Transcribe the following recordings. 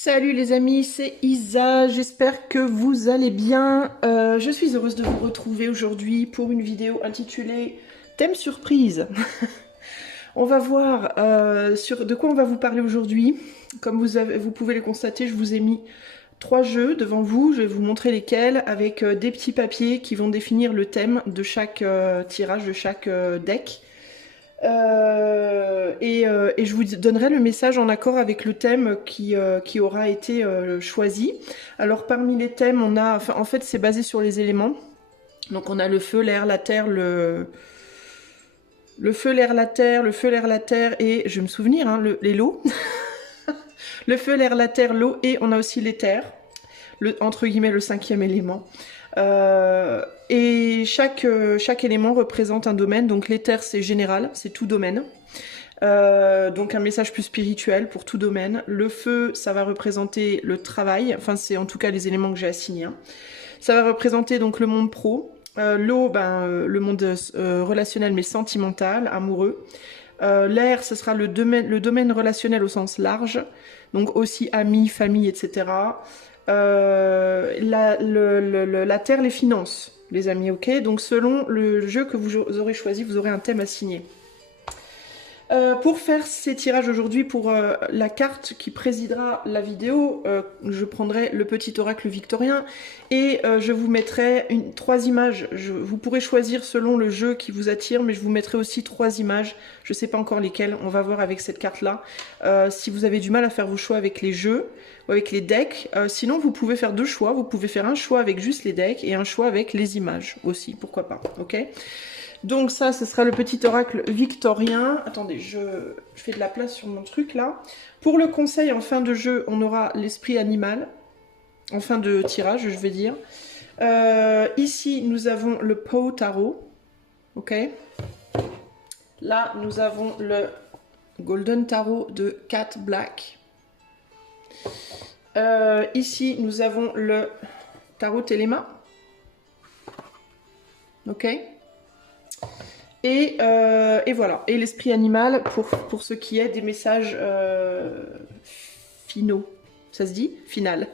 Salut les amis, c'est Isa, j'espère que vous allez bien. Je suis heureuse de vous retrouver aujourd'hui pour une vidéo intitulée Thème surprise. On va voir de quoi on va vous parler aujourd'hui. Comme vous pouvez le constater, je vous ai mis 3 jeux devant vous. Je vais vous montrer lesquels avec des petits papiers qui vont définir le thème de chaque tirage, de chaque deck. Et je vous donnerai le message en accord avec le thème qui aura été choisi. Alors parmi les thèmes, on a, en fait c'est basé sur les éléments. Donc on a le feu, l'air, la terre, le feu, l'air, la terre, le feu, l'air, la terre et, je vais me souvenir, hein, les lots. Le feu, l'air, la terre, l'eau et on a aussi l'éther, entre guillemets le 5e élément. Et chaque élément représente un domaine, donc l'éther c'est général, c'est tout domaine. Donc un message plus spirituel pour tout domaine. Le feu, ça va représenter le travail, enfin c'est en tout cas les éléments que j'ai assignés. Hein. Ça va représenter donc le monde pro. L'eau, le monde relationnel mais sentimental, amoureux. L'air, ce sera le domaine relationnel au sens large, donc aussi amis, famille, etc. La terre, les finances, les amis, ok. Donc selon le jeu que vous aurez choisi, vous aurez un thème assigné. Pour faire ces tirages aujourd'hui, pour la carte qui présidera la vidéo, je prendrai le petit oracle victorien et je vous mettrai 3 images. Vous pourrez choisir selon le jeu qui vous attire, mais je vous mettrai aussi 3 images. Je ne sais pas encore lesquelles, on va voir avec cette carte-là. Si vous avez du mal à faire vos choix avec les jeux ou avec les decks, sinon vous pouvez faire 2 choix. Vous pouvez faire un choix avec juste les decks et un choix avec les images aussi, pourquoi pas, ok ? Donc ça, ce sera le petit oracle victorien. Attendez, je fais de la place sur mon truc là. Pour le conseil en fin de jeu, on aura l'esprit animal. En fin de tirage, je vais dire. Ici, nous avons le Pau Tarot. Ok. Là, nous avons le Golden Tarot de Cat Black. Ici, nous avons le Tarot Téléma. Ok. Et voilà, et l'esprit animal pour ce qui est des messages finaux. Ça se dit? Final.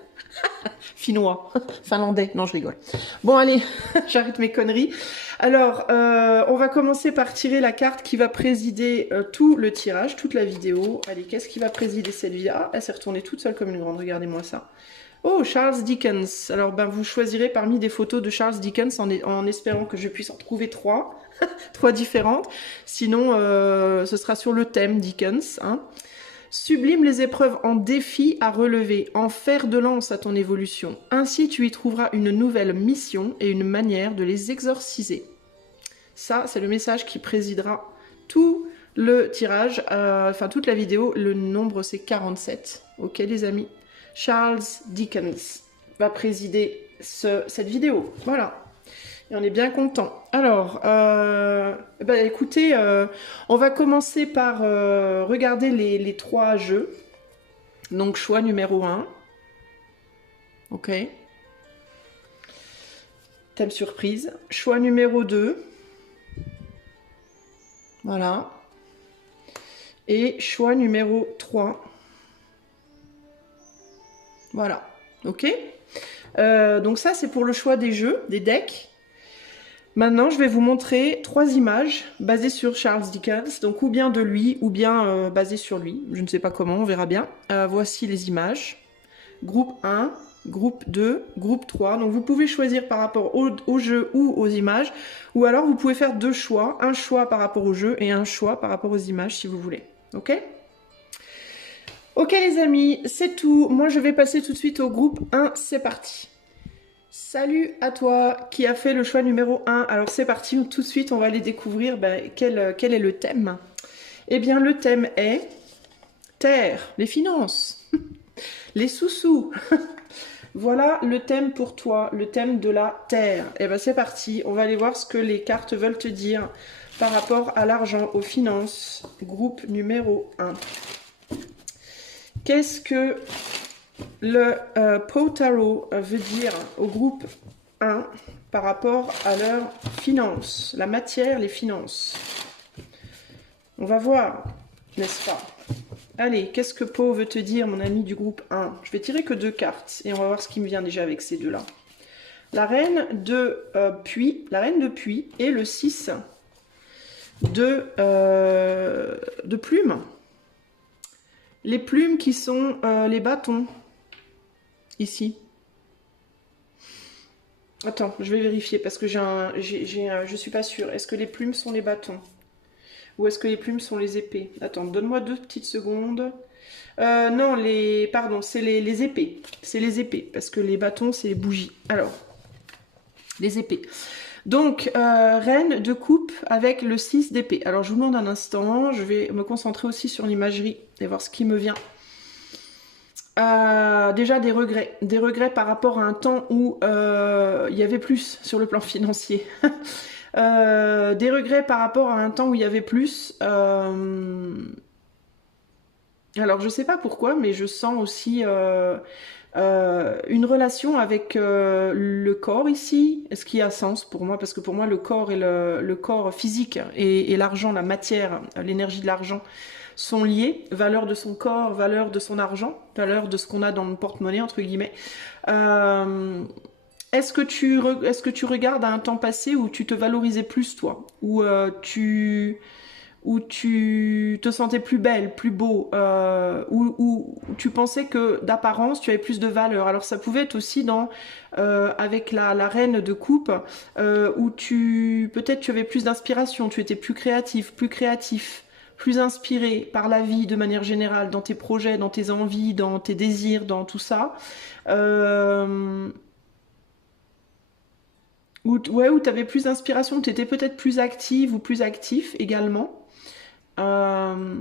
Finnois. Finlandais. Non, je rigole. Bon, allez, j'arrête mes conneries. Alors, on va commencer par tirer la carte qui va présider tout le tirage, toute la vidéo. Allez, qu'est-ce qui va présider cette vidéo? Ah, elle s'est retournée toute seule comme une grande, regardez-moi ça. Oh, Charles Dickens. Alors, vous choisirez parmi des photos de Charles Dickens en espérant que je puisse en trouver 3. 3 différentes. Sinon, ce sera sur le thème Dickens. Hein. Sublime les épreuves en défi à relever, en fer de lance à ton évolution. Ainsi, tu y trouveras une nouvelle mission et une manière de les exorciser. Ça, c'est le message qui présidera tout le tirage, enfin toute la vidéo. Le nombre, c'est 47. Ok, les amis? Charles Dickens va présider cette vidéo. Voilà. Et on est bien content. Alors, écoutez, on va commencer par regarder les 3 jeux. Donc, choix numéro 1. Ok. Thème surprise. Choix numéro 2. Voilà. Et choix numéro 3. Voilà. Ok. Donc ça, c'est pour le choix des jeux, des decks. Maintenant, je vais vous montrer 3 images basées sur Charles Dickens, donc ou bien de lui, ou bien basées sur lui. Je ne sais pas comment, on verra bien. Voici les images. Groupe 1, groupe 2, groupe 3. Donc vous pouvez choisir par rapport au jeu ou aux images, ou alors vous pouvez faire 2 choix. Un choix par rapport au jeu et un choix par rapport aux images si vous voulez. Ok ? Ok les amis, c'est tout. Moi, je vais passer tout de suite au groupe 1. C'est parti. Salut à toi qui a fait le choix numéro 1. Alors c'est parti, tout de suite on va aller découvrir quel est le thème. Eh bien le thème est terre, les finances, les sous-sous. Voilà le thème pour toi, le thème de la terre. Eh bien c'est parti, on va aller voir ce que les cartes veulent te dire par rapport à l'argent, aux finances. Groupe numéro 1. Qu'est-ce que le Pau Tarot veut dire au groupe 1 par rapport à leurs finances, la matière, les finances? On va voir, n'est-ce pas? Allez, qu'est-ce que Po veut te dire, mon ami du groupe 1? Je vais tirer que 2 cartes et on va voir ce qui me vient déjà avec ces deux-là. La reine de Puits et le 6 de plumes. Les plumes qui sont les bâtons, ici. Attends, je vais vérifier parce que je suis pas sûre. Est-ce que les plumes sont les bâtons? Ou est-ce que les plumes sont les épées? Attends, donne-moi 2 petites secondes. Non, pardon, c'est les épées. C'est les épées, parce que les bâtons, c'est les bougies. Alors, les épées. Donc, reine de coupe avec le 6 d'épée. Alors, je vous demande un instant, je vais me concentrer aussi sur l'imagerie et voir ce qui me vient. Déjà des regrets par rapport à un temps où il y avait plus sur le plan financier. Des regrets par rapport à un temps où il y avait plus. Alors, je sais pas pourquoi, mais je sens aussi une relation avec le corps ici, ce qui a sens pour moi, parce que pour moi, le corps et le corps physique et l'argent, la matière, l'énergie de l'argent sont liés. Valeur de son corps, valeur de son argent, valeur de ce qu'on a dans le porte-monnaie, entre guillemets. Est-ce que tu regardes à un temps passé où tu te valorisais plus, toi? Où tu te sentais plus belle, plus beau, où tu pensais que d'apparence tu avais plus de valeur. Alors ça pouvait être aussi avec la reine de coupe, où peut-être tu avais plus d'inspiration, tu étais plus créatif, plus inspiré par la vie de manière générale, dans tes projets, dans tes envies, dans tes désirs, dans tout ça. Où tu avais plus d'inspiration, tu étais peut-être plus active ou plus actif également. On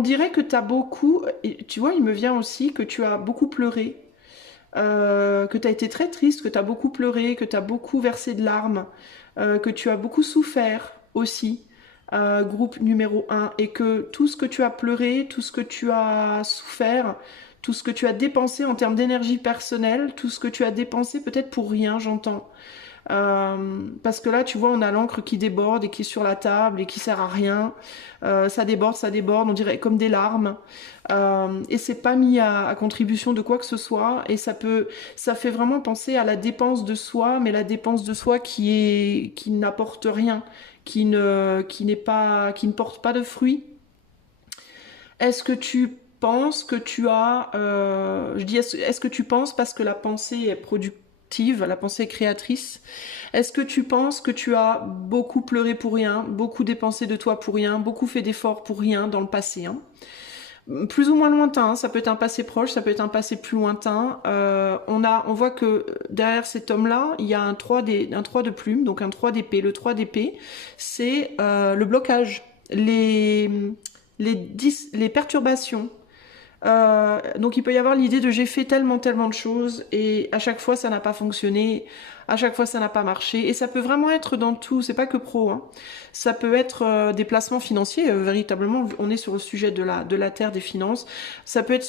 dirait que tu as beaucoup, et tu vois, il me vient aussi que tu as beaucoup pleuré, que tu as été très triste, que tu as beaucoup pleuré, que tu as beaucoup versé de larmes, que tu as beaucoup souffert aussi, groupe numéro 1, et que tout ce que tu as pleuré, tout ce que tu as souffert, tout ce que tu as dépensé en termes d'énergie personnelle, tout ce que tu as dépensé peut-être pour rien, j'entends. Parce que là, tu vois, on a l'encre qui déborde et qui est sur la table et qui sert à rien. Ça déborde, on dirait comme des larmes. Et c'est pas mis à contribution de quoi que ce soit. Et ça fait vraiment penser à la dépense de soi, mais la dépense de soi qui n'apporte rien, qui ne porte pas de fruits. Est-ce que tu penses que tu as, je dis est-ce que tu penses parce que la pensée est productive, la pensée est créatrice, est-ce que tu penses que tu as beaucoup pleuré pour rien, beaucoup dépensé de toi pour rien, beaucoup fait d'efforts pour rien dans le passé, hein? Plus ou moins lointain, hein, ça peut être un passé proche, ça peut être un passé plus lointain. On voit que derrière cet homme-là, il y a un 3 de plume, donc un 3 d'épée. Le 3 d'épée, c'est le blocage, les perturbations. Donc il peut y avoir l'idée de j'ai fait tellement de choses et à chaque fois ça n'a pas fonctionné, à chaque fois ça n'a pas marché, et ça peut vraiment être dans tout, c'est pas que pro, hein. Ça peut être des placements financiers, véritablement on est sur le sujet de la terre, des finances. Ça peut être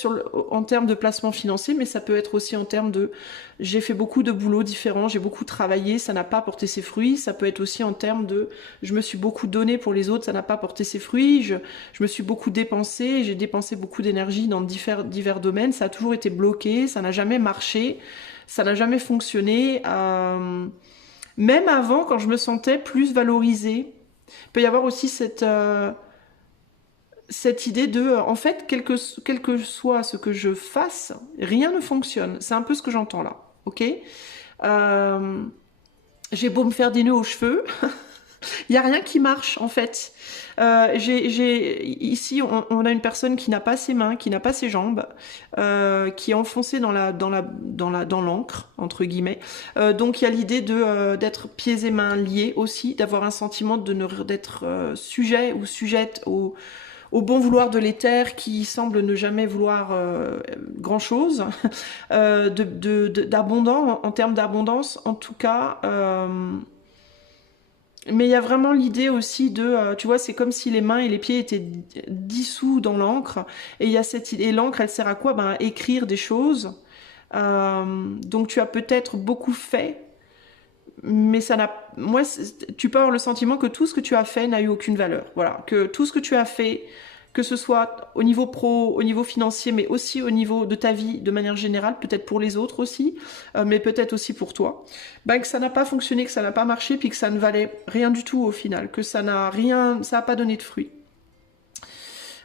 en termes de placements financiers, mais ça peut être aussi en termes de j'ai fait beaucoup de boulots différents, j'ai beaucoup travaillé, ça n'a pas porté ses fruits. Ça peut être aussi en termes de je me suis beaucoup donné pour les autres, ça n'a pas porté ses fruits. Je me suis beaucoup dépensé, j'ai dépensé beaucoup d'énergie dans divers domaines, ça a toujours été bloqué, ça n'a jamais marché, ça n'a jamais fonctionné. Même avant, quand je me sentais plus valorisée, il peut y avoir aussi cette idée de, en fait, quel que soit ce que je fasse, rien ne fonctionne. C'est un peu ce que j'entends là, ok? J'ai beau me faire des nœuds aux cheveux, il n'y a rien qui marche en fait. Ici, on a une personne qui n'a pas ses mains, qui n'a pas ses jambes, qui est enfoncée dans l'encre entre guillemets. Donc il y a l'idée d'être pieds et mains liés aussi, d'avoir un sentiment d'être sujet ou sujette au bon vouloir de l'éther qui semble ne jamais vouloir grand chose, d'abondant en termes d'abondance en tout cas. Mais il y a vraiment l'idée aussi tu vois, c'est comme si les mains et les pieds étaient dissous dans l'encre. Et il y a cette idée. Et l'encre, elle sert à quoi? À écrire des choses. Donc tu as peut-être beaucoup fait, mais ça n'a... Moi, tu peux avoir le sentiment que tout ce que tu as fait n'a eu aucune valeur. Voilà, que tout ce que tu as fait, que ce soit au niveau pro, au niveau financier, mais aussi au niveau de ta vie de manière générale, peut-être pour les autres aussi, mais peut-être aussi pour toi, ben, que ça n'a pas fonctionné, que ça n'a pas marché, puis que ça ne valait rien du tout au final, que ça n'a rien, ça n'a pas donné de fruits.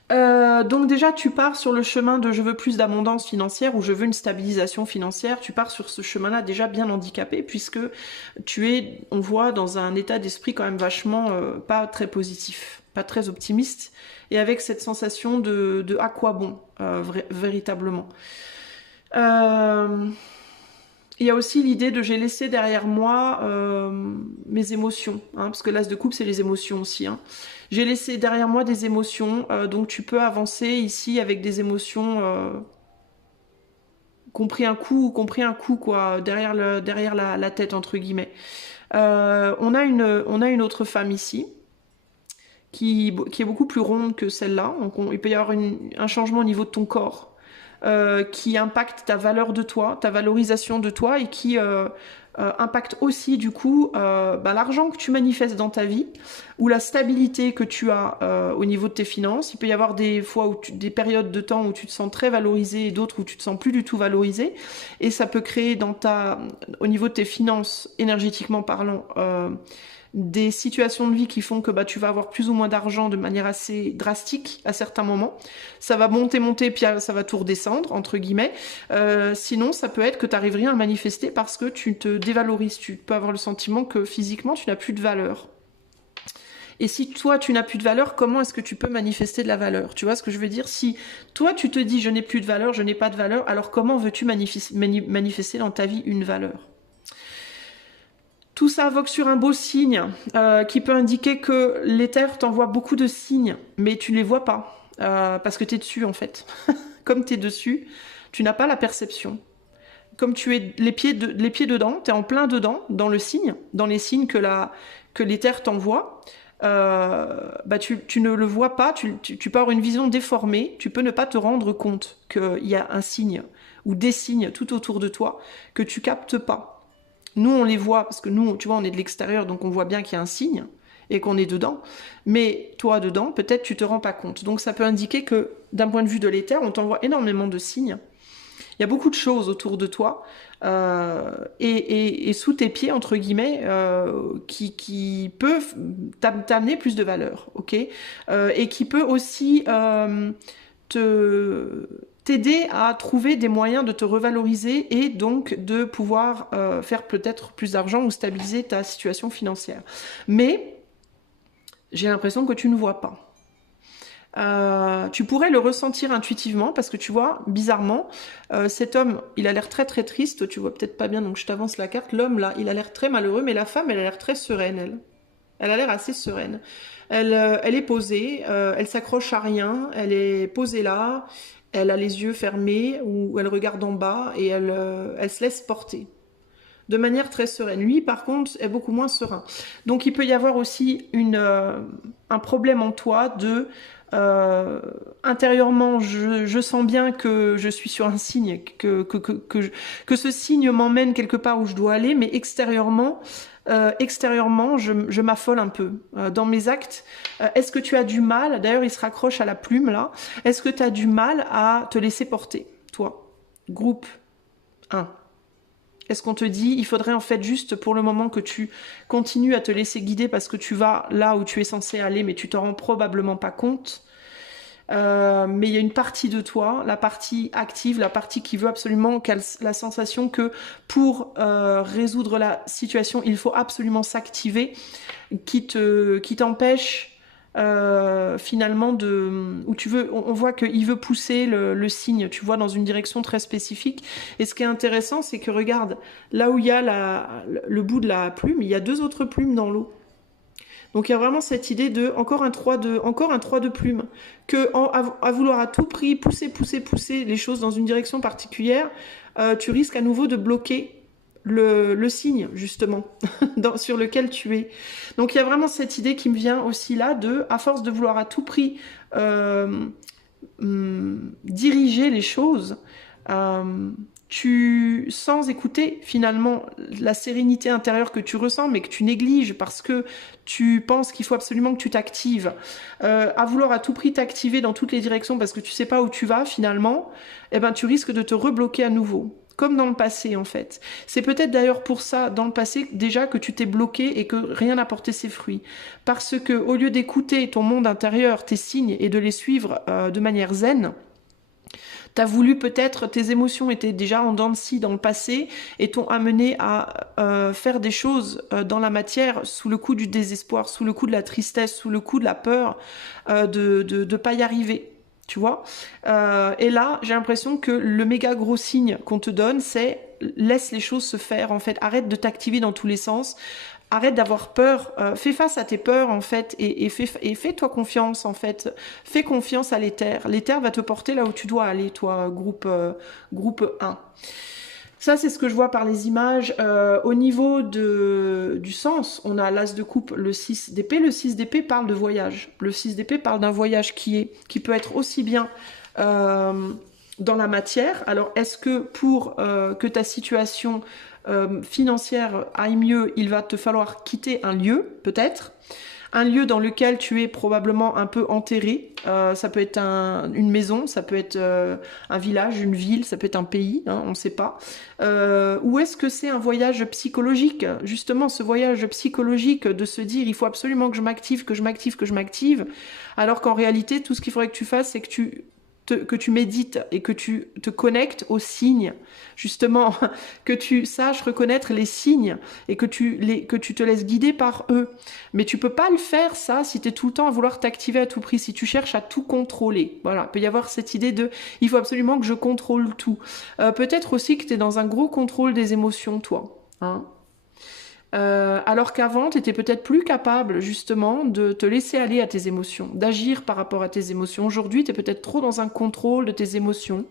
Donc déjà tu pars sur le chemin de je veux plus d'abondance financière ou je veux une stabilisation financière, tu pars sur ce chemin-là déjà bien handicapé puisque tu es, on voit, dans un état d'esprit quand même vachement pas très positif, pas très optimiste et avec cette sensation de à quoi bon véritablement. Il y a aussi l'idée de j'ai laissé derrière moi mes émotions, hein, parce que l'as de coupe c'est les émotions aussi. Hein. J'ai laissé derrière moi des émotions, donc tu peux avancer ici avec des émotions compris un coup quoi, derrière la tête entre guillemets. On a une autre femme ici qui est beaucoup plus ronde que celle-là, donc il peut y avoir un changement au niveau de ton corps. Qui impacte ta valeur de toi, ta valorisation de toi et qui impacte aussi du coup l'argent que tu manifestes dans ta vie ou la stabilité que tu as au niveau de tes finances. Il peut y avoir des fois des périodes de temps où tu te sens très valorisé et d'autres où tu te sens plus du tout valorisé et ça peut créer au niveau de tes finances énergétiquement parlant des situations de vie qui font que tu vas avoir plus ou moins d'argent de manière assez drastique à certains moments. Ça va monter, puis ça va tout redescendre, entre guillemets. Sinon, ça peut être que tu n'arrives rien à manifester parce que tu te dévalorises. Tu peux avoir le sentiment que physiquement, tu n'as plus de valeur. Et si toi, tu n'as plus de valeur, comment est-ce que tu peux manifester de la valeur? Tu vois ce que je veux dire? Si toi, tu te dis « je n'ai plus de valeur, je n'ai pas de valeur », alors comment veux-tu manifester dans ta vie une valeur? Tout ça invoque sur un beau signe qui peut indiquer que l'éther t'envoie beaucoup de signes, mais tu ne les vois pas parce que tu es dessus en fait. Comme tu es dessus, tu n'as pas la perception. Comme tu es les pieds dedans, tu es en plein dedans, dans le signe, dans les signes que l'éther t'envoie, tu ne le vois pas, tu peux avoir une vision déformée, tu peux ne pas te rendre compte qu'il y a un signe ou des signes tout autour de toi que tu captes pas. Nous, on les voit, parce que nous, tu vois, on est de l'extérieur, donc on voit bien qu'il y a un signe, et qu'on est dedans. Mais toi, dedans, peut-être tu te rends pas compte. Donc ça peut indiquer que, d'un point de vue de l'éther, on t'envoie énormément de signes. Il y a beaucoup de choses autour de toi, et sous tes pieds, entre guillemets, qui peuvent t'amener plus de valeur, ok, et qui peut aussi t'aider à trouver des moyens de te revaloriser et donc de pouvoir faire peut-être plus d'argent ou stabiliser ta situation financière. Mais j'ai l'impression que tu ne vois pas. Tu pourrais le ressentir intuitivement parce que tu vois, bizarrement, cet homme, il a l'air très très triste, tu vois peut-être pas bien, donc je t'avance la carte. L'homme là, il a l'air très malheureux, mais la femme, elle a l'air très sereine, elle. Elle a l'air assez sereine. Elle est posée, elle s'accroche à rien, elle est posée là, elle a les yeux fermés ou elle regarde en bas et elle se laisse porter de manière très sereine. Lui, par contre, est beaucoup moins serein. Donc, il peut y avoir aussi un problème en toi de intérieurement, je sens bien que je suis sur un signe, que ce signe m'emmène quelque part où je dois aller, mais extérieurement, je m'affole un peu dans mes actes. Est-ce que tu as du mal, d'ailleurs il se raccroche à la plume là, est-ce que tu as du mal à te laisser porter, toi? Groupe 1. Est-ce qu'on te dit, il faudrait en fait juste pour le moment que tu continues à te laisser guider parce que tu vas là où tu es censé aller, mais tu t'en rends probablement pas compte. Mais il y a une partie de toi, la partie active, la partie qui veut absolument, qui a la sensation que pour résoudre la situation, il faut absolument s'activer, qui t'empêche finalement où tu veux, on voit qu'il veut pousser le signe, tu vois, dans une direction très spécifique. Et ce qui est intéressant, c'est que regarde, là où il y a le bout de la plume, il y a 2 autres plumes dans l'eau. Donc il y a vraiment cette idée de encore un 3 de plume, que à vouloir à tout prix pousser les choses dans une direction particulière, tu risques à nouveau de bloquer le signe justement sur lequel tu es. Donc il y a vraiment cette idée qui me vient aussi là à force de vouloir à tout prix diriger les choses, sans écouter finalement la sérénité intérieure que tu ressens, mais que tu négliges parce que tu penses qu'il faut absolument que tu t'actives, à vouloir à tout prix t'activer dans toutes les directions parce que tu sais pas où tu vas finalement, eh ben tu risques de te rebloquer à nouveau. Comme dans le passé en fait. C'est peut-être d'ailleurs pour ça dans le passé déjà que tu t'es bloqué et que rien n'a porté ses fruits. Parce que au lieu d'écouter ton monde intérieur, tes signes et de les suivre de manière zen, t'as voulu peut-être, tes émotions étaient déjà en dents de scie dans le passé et t'ont amené à faire des choses dans la matière sous le coup du désespoir, sous le coup de la tristesse, sous le coup de la peur de pas y arriver. Tu vois, et là, j'ai l'impression que le méga gros signe qu'on te donne, c'est laisse les choses se faire. En fait, arrête de t'activer dans tous les sens. Arrête d'avoir peur. Fais face à tes peurs en fait et fais-toi confiance en fait. Fais confiance à l'éther. L'éther va te porter là où tu dois aller, toi, groupe 1. Ça, c'est ce que je vois par les images. Au niveau du sens, on a l'as de coupe, le 6 d'épée. Le 6 d'épée parle de voyage. Le 6 d'épée parle d'un voyage qui peut être aussi bien dans la matière. Alors, est-ce que pour que ta situation financière aille mieux, il va te falloir quitter un lieu, peut-être un lieu dans lequel tu es probablement un peu enterré. Ça peut être une maison, ça peut être un village, une ville, ça peut être un pays, hein, on ne sait pas. Ou est-ce que c'est un voyage psychologique? Justement, ce voyage psychologique de se dire il faut absolument que je m'active, que je m'active, que je m'active, alors qu'en réalité, tout ce qu'il faudrait que tu fasses, c'est que tu médites et que tu te connectes aux signes, justement, que tu saches reconnaître les signes et que tu te laisses guider par eux. Mais tu peux pas le faire, ça, si tu es tout le temps à vouloir t'activer à tout prix, si tu cherches à tout contrôler. Voilà, il peut y avoir cette idée de « il faut absolument que je contrôle tout ». Peut-être aussi que tu es dans un gros contrôle des émotions, toi. Hein, alors qu'avant, tu étais peut-être plus capable justement de te laisser aller à tes émotions, d'agir par rapport à tes émotions. Aujourd'hui, tu es peut-être trop dans un contrôle de tes émotions.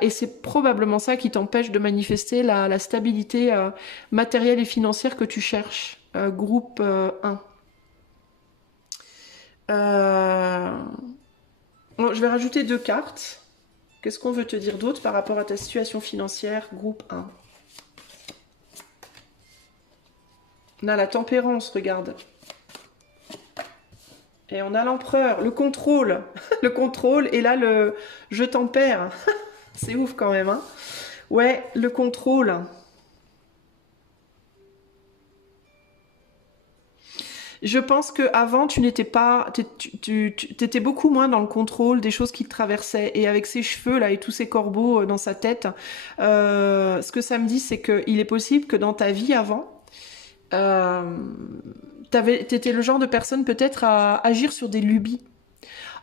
Et c'est probablement ça qui t'empêche de manifester la stabilité matérielle et financière que tu cherches. Groupe 1. Bon, je vais rajouter 2 cartes. Qu'est-ce qu'on veut te dire d'autre par rapport à ta situation financière, groupe 1? On a la tempérance, regarde. Et on a l'empereur, le contrôle. Le contrôle, et là, le je tempère. C'est ouf quand même, hein. Ouais, le contrôle. Je pense qu'avant, tu n'étais pas... Tu étais beaucoup moins dans le contrôle des choses qui te traversaient. Et avec ses cheveux, là, et tous ces corbeaux dans sa tête, ce que ça me dit, c'est qu'il est possible que dans ta vie avant, t'étais le genre de personne peut-être à agir sur des lubies.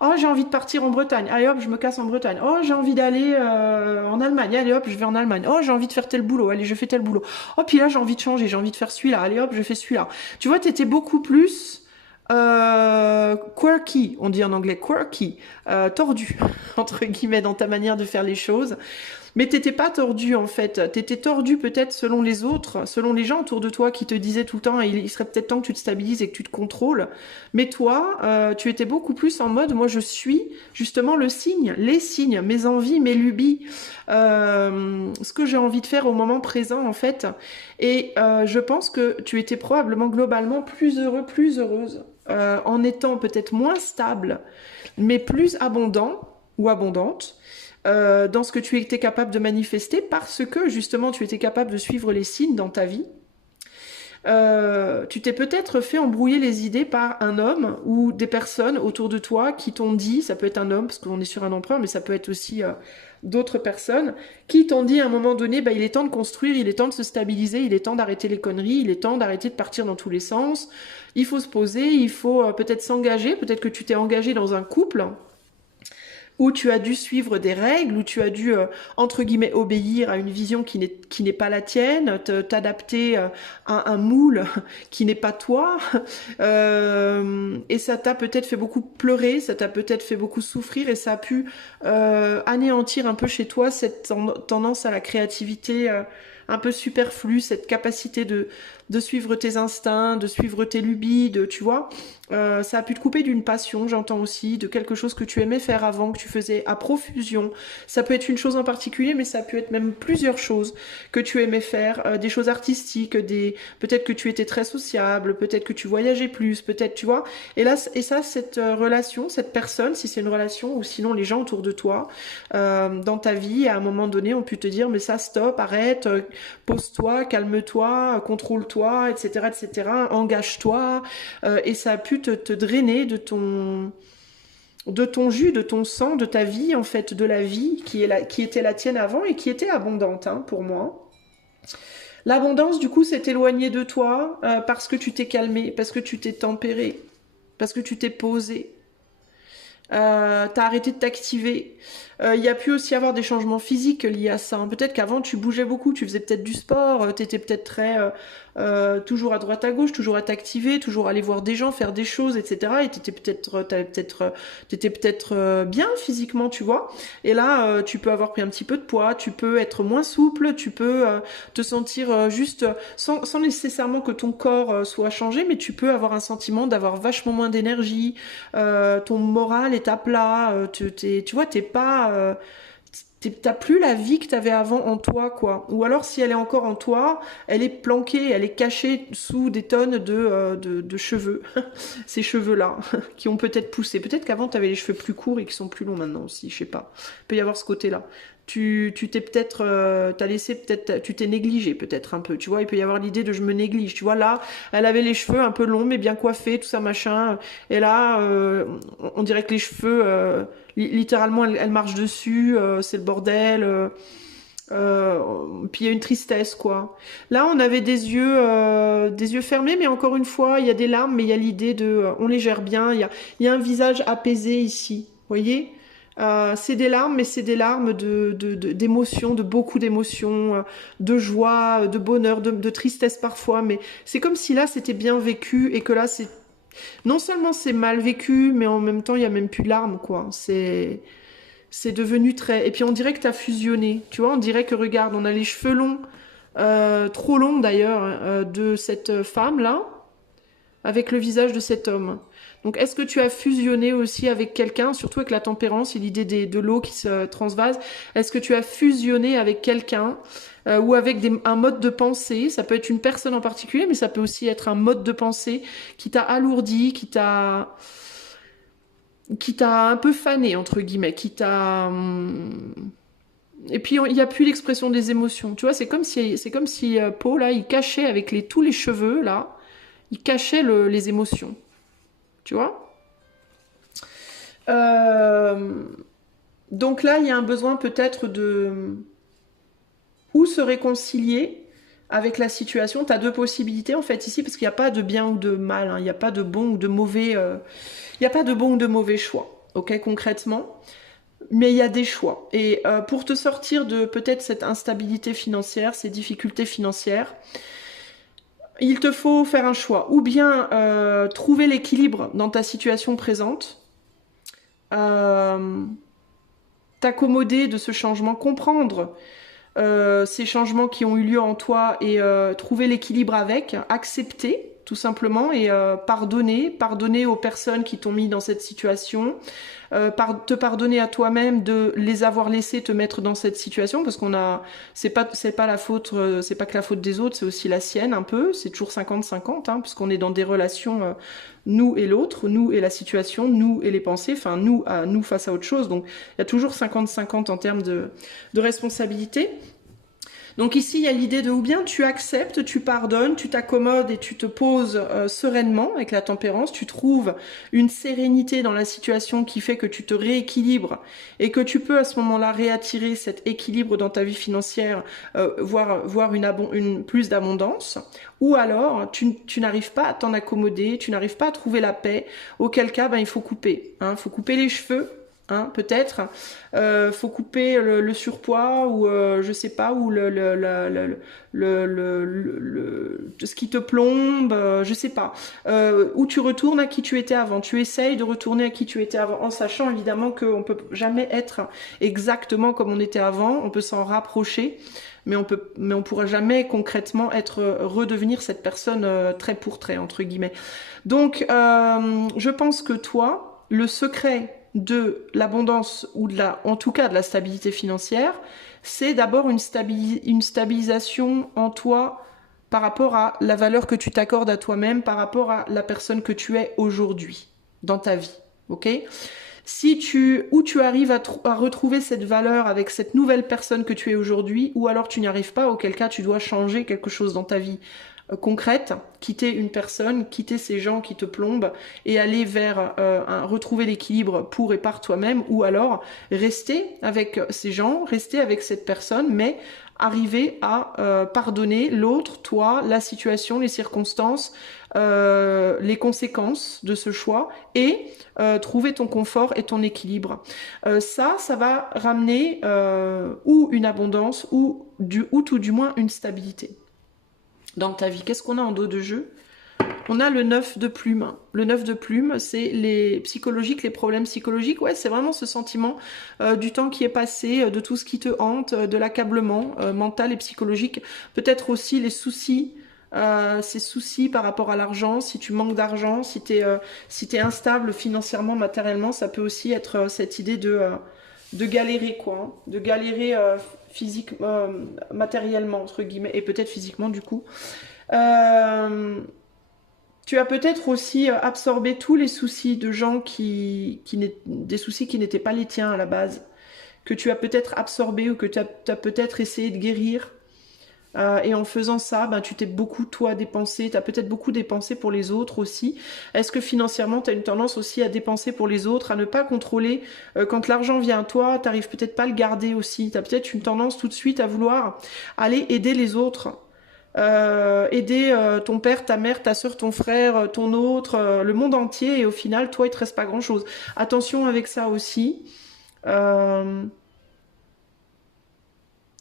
Oh, j'ai envie de partir en Bretagne. Allez hop, je me casse en Bretagne. Oh, j'ai envie d'aller en Allemagne. Allez hop, je vais en Allemagne. Oh, j'ai envie de faire tel boulot. Allez, je fais tel boulot. Oh, puis là, j'ai envie de changer. J'ai envie de faire celui-là. Allez hop, je fais celui-là. Tu vois, t'étais beaucoup plus quirky, on dit en anglais quirky, tordu, entre guillemets, dans ta manière de faire les choses. Mais t'étais pas tordu en fait, t'étais tordu peut-être selon les autres, selon les gens autour de toi qui te disaient tout le temps il serait peut-être temps que tu te stabilises et que tu te contrôles. Mais toi, tu étais beaucoup plus en mode moi je suis justement le signe, les signes, mes envies, mes lubies, ce que j'ai envie de faire au moment présent en fait. Et je pense que tu étais probablement globalement plus heureux, plus heureuse, en étant peut-être moins stable, mais plus abondant ou abondante. Dans ce que tu étais capable de manifester parce que justement tu étais capable de suivre les signes dans ta vie. Tu t'es peut-être fait embrouiller les idées par un homme ou des personnes autour de toi qui t'ont dit, ça peut être un homme parce qu'on est sur un empereur, mais ça peut être aussi d'autres personnes, qui t'ont dit à un moment donné, bah, il est temps de construire, il est temps de se stabiliser, il est temps d'arrêter les conneries, il est temps d'arrêter de partir dans tous les sens, il faut se poser, il faut peut-être s'engager, peut-être que tu t'es engagé dans un couple, où tu as dû suivre des règles, où tu as dû, entre guillemets, obéir à une vision qui n'est pas la tienne, t'adapter à un moule qui n'est pas toi, et ça t'a peut-être fait beaucoup pleurer, ça t'a peut-être fait beaucoup souffrir, et ça a pu anéantir un peu chez toi cette tendance à la créativité un peu superflu, cette capacité de suivre tes instincts, de suivre tes lubies, tu vois. Ça a pu te couper d'une passion, j'entends aussi, de quelque chose que tu aimais faire avant, que tu faisais à profusion. Ça peut être une chose en particulier, mais ça peut être même plusieurs choses que tu aimais faire, des choses artistiques, peut-être que tu étais très sociable, peut-être que tu voyageais plus, peut-être, tu vois. Et ça, cette relation, cette personne, si c'est une relation, ou sinon les gens autour de toi, dans ta vie, à un moment donné, ont pu te dire, mais ça, stop, arrête, pose-toi, calme-toi, contrôle-toi, etc., etc., engage-toi, et ça a pu te drainer de ton jus, de ton sang, de ta vie, en fait, de la vie qui était la tienne avant et qui était abondante, hein, pour moi. L'abondance, du coup, s'est éloignée de toi parce que tu t'es calmé, parce que tu t'es tempéré, parce que tu t'es posé. T'as arrêté de t'activer. Il y a pu aussi avoir des changements physiques liés à ça, hein. Peut-être qu'avant tu bougeais beaucoup, tu faisais peut-être du sport, t'étais peut-être très toujours à droite à gauche, toujours à t'activer, toujours aller voir des gens, faire des choses, etc. Et t'étais peut-être bien physiquement, tu vois. Et là, tu peux avoir pris un petit peu de poids, tu peux être moins souple, tu peux te sentir juste sans nécessairement que ton corps soit changé, mais tu peux avoir un sentiment d'avoir vachement moins d'énergie, ton moral est à plat, tu vois, t'as plus la vie que t'avais avant en toi, quoi. Ou alors, si elle est encore en toi, elle est planquée, elle est cachée sous des tonnes de cheveux. Ces cheveux-là, qui ont peut-être poussé. Peut-être qu'avant, t'avais les cheveux plus courts et qui sont plus longs maintenant aussi, je sais pas. Il peut y avoir ce côté-là. Tu t'es peut-être, t'as laissé peut-être, tu t'es négligé peut-être un peu, tu vois, il peut y avoir l'idée de je me néglige, tu vois, là, elle avait les cheveux un peu longs mais bien coiffés, tout ça machin, et là, on dirait que les cheveux, littéralement, elle marche dessus, c'est le bordel, puis il y a une tristesse, quoi. Là, on avait des yeux fermés, mais encore une fois, il y a des larmes, mais il y a l'idée on les gère bien, il y a un visage apaisé ici, vous voyez? C'est des larmes, mais c'est des larmes d'émotions, de beaucoup d'émotions, de joie, de bonheur, de tristesse parfois, mais c'est comme si là, c'était bien vécu, et que là, non seulement c'est mal vécu, mais en même temps, il y a même plus de larmes, quoi. C'est devenu très... Et puis on dirait que t'as fusionné, tu vois, on dirait que, regarde, on a les cheveux longs, trop longs d'ailleurs, de cette femme-là, avec le visage de cet homme. Donc est-ce que tu as fusionné aussi avec quelqu'un, surtout avec la tempérance et l'idée de l'eau qui se transvase, est-ce que tu as fusionné avec quelqu'un ou avec un mode de pensée, ça peut être une personne en particulier, mais ça peut aussi être un mode de pensée qui t'a alourdi, qui t'a un peu fané, entre guillemets, Et puis, il n'y a plus l'expression des émotions. Tu vois, c'est comme si Paul, là, il cachait avec tous les cheveux, là, il cachait les émotions. Tu vois? Donc là, il y a un besoin peut-être ou se réconcilier avec la situation. Tu as deux possibilités, en fait, ici, parce qu'il n'y a pas de bien ou de mal, hein. Il n'y a pas de bon ou de mauvais... Il n'y a pas de bon ou de mauvais choix, ok, concrètement. Mais il y a des choix. Et pour te sortir de peut-être cette instabilité financière, ces difficultés financières, il te faut faire un choix. Ou bien trouver l'équilibre dans ta situation présente, t'accommoder de ce changement, comprendre ces changements qui ont eu lieu en toi et trouver l'équilibre avec, accepter tout simplement et pardonner aux personnes qui t'ont mis dans cette situation, te pardonner à toi-même de les avoir laissés te mettre dans cette situation parce c'est pas la faute, c'est pas que la faute des autres, c'est aussi la sienne un peu, c'est toujours 50-50 hein, puisqu'on est dans des relations nous et l'autre, nous et la situation, nous et les pensées, enfin nous face à autre chose, donc il y a toujours 50-50 en termes de responsabilité. Donc ici, il y a l'idée de ou bien tu acceptes, tu pardonnes, tu t'accommodes et tu te poses sereinement avec la tempérance, tu trouves une sérénité dans la situation qui fait que tu te rééquilibres et que tu peux à ce moment-là réattirer cet équilibre dans ta vie financière, voir une plus d'abondance. Ou alors, tu n'arrives pas à t'en accommoder, tu n'arrives pas à trouver la paix, auquel cas, il faut couper. Hein, faut couper les cheveux. hein, peut-être. Faut couper le surpoids ou je sais pas, ou ce qui te plombe, je sais pas. Ou tu retournes à qui tu étais avant. Tu essayes de retourner à qui tu étais avant, en sachant évidemment qu'on peut jamais être exactement comme on était avant. On peut s'en rapprocher, mais on pourra jamais concrètement redevenir cette personne trait pour trait, entre guillemets. Donc, je pense que toi, le secret de l'abondance ou en tout cas de la stabilité financière, c'est d'abord une stabilisation en toi par rapport à la valeur que tu t'accordes à toi-même, par rapport à la personne que tu es aujourd'hui dans ta vie. Ok ? Si tu arrives à retrouver cette valeur avec cette nouvelle personne que tu es aujourd'hui, ou alors tu n'y arrives pas, auquel cas tu dois changer quelque chose dans ta vie concrète, quitter une personne, quitter ces gens qui te plombent et aller vers retrouver l'équilibre pour et par toi-même, ou alors rester avec ces gens, rester avec cette personne, mais arriver à pardonner l'autre, toi, la situation, les circonstances, les conséquences de ce choix et trouver ton confort et ton équilibre. Ça va ramener ou une abondance ou tout du moins une stabilité dans ta vie. Qu'est-ce qu'on a en dos de jeu? On a le 9 de plume. Le 9 de plume, c'est les problèmes psychologiques. Ouais, c'est vraiment ce sentiment du temps qui est passé, de tout ce qui te hante, de l'accablement mental et psychologique. Peut-être aussi les soucis, ces soucis par rapport à l'argent. Si tu manques d'argent, si t'es instable financièrement, matériellement, ça peut aussi être cette idée de galérer, quoi. Hein, de galérer matériellement, entre guillemets, et peut-être physiquement, du coup. Tu as peut-être aussi absorbé tous les soucis de gens des soucis qui n'étaient pas les tiens à la base, que tu as peut-être absorbé ou que tu as peut-être essayé de guérir. Et en faisant ça, ben, tu t'es beaucoup, toi, dépensé. Tu as peut-être beaucoup dépensé pour les autres aussi. Est-ce que financièrement, tu as une tendance aussi à dépenser pour les autres, à ne pas contrôler quand l'argent vient à toi, tu n'arrives peut-être pas à le garder aussi. Tu as peut-être une tendance tout de suite à vouloir aller aider les autres. Aider ton père, ta mère, ta soeur, ton frère, ton autre, le monde entier, et au final, toi, il te reste pas grand-chose. Attention avec ça aussi.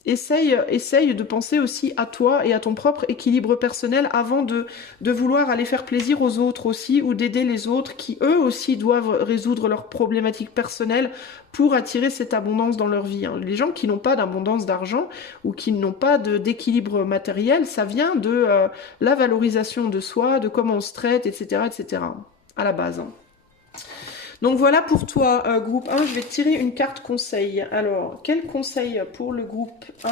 Essaye de penser aussi à toi et à ton propre équilibre personnel avant de vouloir aller faire plaisir aux autres aussi, ou d'aider les autres qui eux aussi doivent résoudre leurs problématiques personnelles pour attirer cette abondance dans leur vie. Hein. Les gens qui n'ont pas d'abondance d'argent ou qui n'ont pas d'équilibre matériel, ça vient de la valorisation de soi, de comment on se traite, etc., à la base. Hein. Donc voilà pour toi, groupe 1, je vais te tirer une carte conseil. Alors, quel conseil pour le groupe 1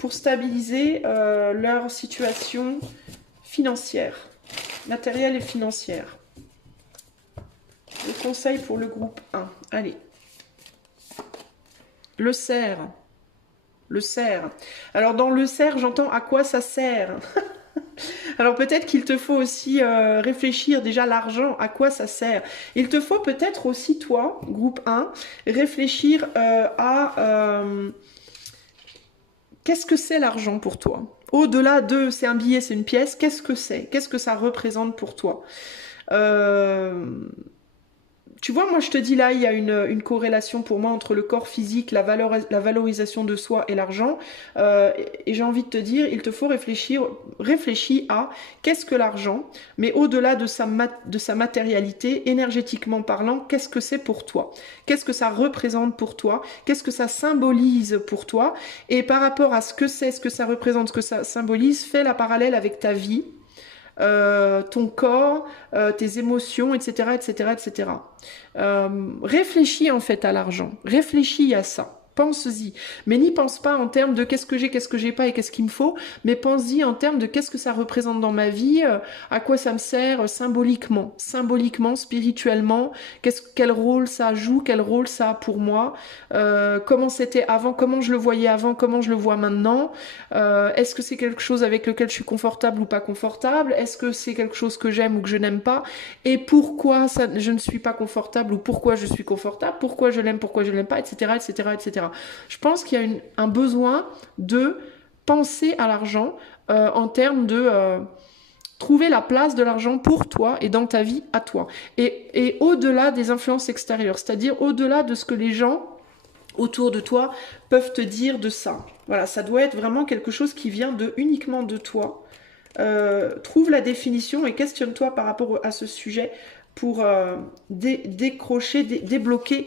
pour stabiliser leur situation financière, matérielle et financière? Le conseil pour le groupe 1, allez. Le cerf. Le cerf. Alors dans le cerf, j'entends à quoi ça sert. Alors peut-être qu'il te faut aussi réfléchir déjà l'argent, à quoi ça sert. Il te faut peut-être aussi, toi, groupe 1, réfléchir à qu'est-ce que c'est l'argent pour toi. Au-delà de c'est un billet, c'est une pièce, qu'est-ce que c'est? Qu'est-ce que ça représente pour toi? Tu vois, moi je te dis là, il y a une corrélation pour moi entre le corps physique, la valorisation de soi et l'argent. Et j'ai envie de te dire, il te faut réfléchis à qu'est-ce que l'argent, mais au-delà de sa matérialité, énergétiquement parlant, qu'est-ce que c'est pour toi? Qu'est-ce que ça représente pour toi? Qu'est-ce que ça symbolise pour toi? Et par rapport à ce que c'est, ce que ça représente, ce que ça symbolise, fais la parallèle avec ta vie. Ton corps, tes émotions, etc., etc., etc. Réfléchis en fait à l'argent, réfléchis à ça. Pense-y, mais n'y pense pas en termes de qu'est-ce que j'ai pas et qu'est-ce qu'il me faut, mais pense-y en termes de qu'est-ce que ça représente dans ma vie, à quoi ça me sert symboliquement, spirituellement, quel rôle ça joue, quel rôle ça a pour moi, comment c'était avant, comment je le voyais avant, comment je le vois maintenant, est-ce que c'est quelque chose avec lequel je suis confortable ou pas confortable, est-ce que c'est quelque chose que j'aime ou que je n'aime pas, et pourquoi je ne suis pas confortable ou pourquoi je suis confortable, pourquoi je l'aime, pourquoi je l'aime pas, etc., etc., etc. Je pense qu'il y a un besoin de penser à l'argent en termes trouver la place de l'argent pour toi et dans ta vie à toi. Et au-delà des influences extérieures, c'est-à-dire au-delà de ce que les gens autour de toi peuvent te dire de ça. Voilà, ça doit être vraiment quelque chose qui vient uniquement de toi. Trouve la définition et questionne-toi par rapport à ce sujet pour décrocher, débloquer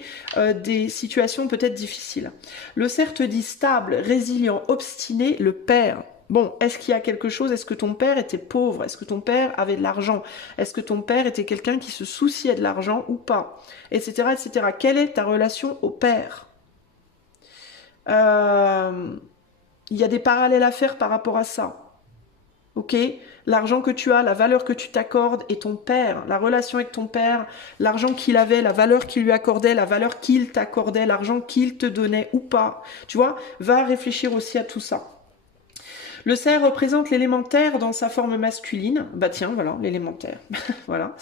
des situations peut-être difficiles. Le cerf te dit stable, résilient, obstiné, le père. Bon, est-ce qu'il y a quelque chose? Est-ce que ton père était pauvre? Est-ce que ton père avait de l'argent? Est-ce que ton père était quelqu'un qui se souciait de l'argent ou pas? Etc., etc. Quelle est ta relation au père? Il y a des parallèles à faire par rapport à ça. Ok, l'argent que tu as, la valeur que tu t'accordes et ton père, la relation avec ton père, l'argent qu'il avait, la valeur qu'il lui accordait, la valeur qu'il t'accordait, l'argent qu'il te donnait ou pas. Tu vois, va réfléchir aussi à tout ça. Le cerf représente l'élémentaire dans sa forme masculine. Bah tiens, voilà, l'élémentaire. Voilà.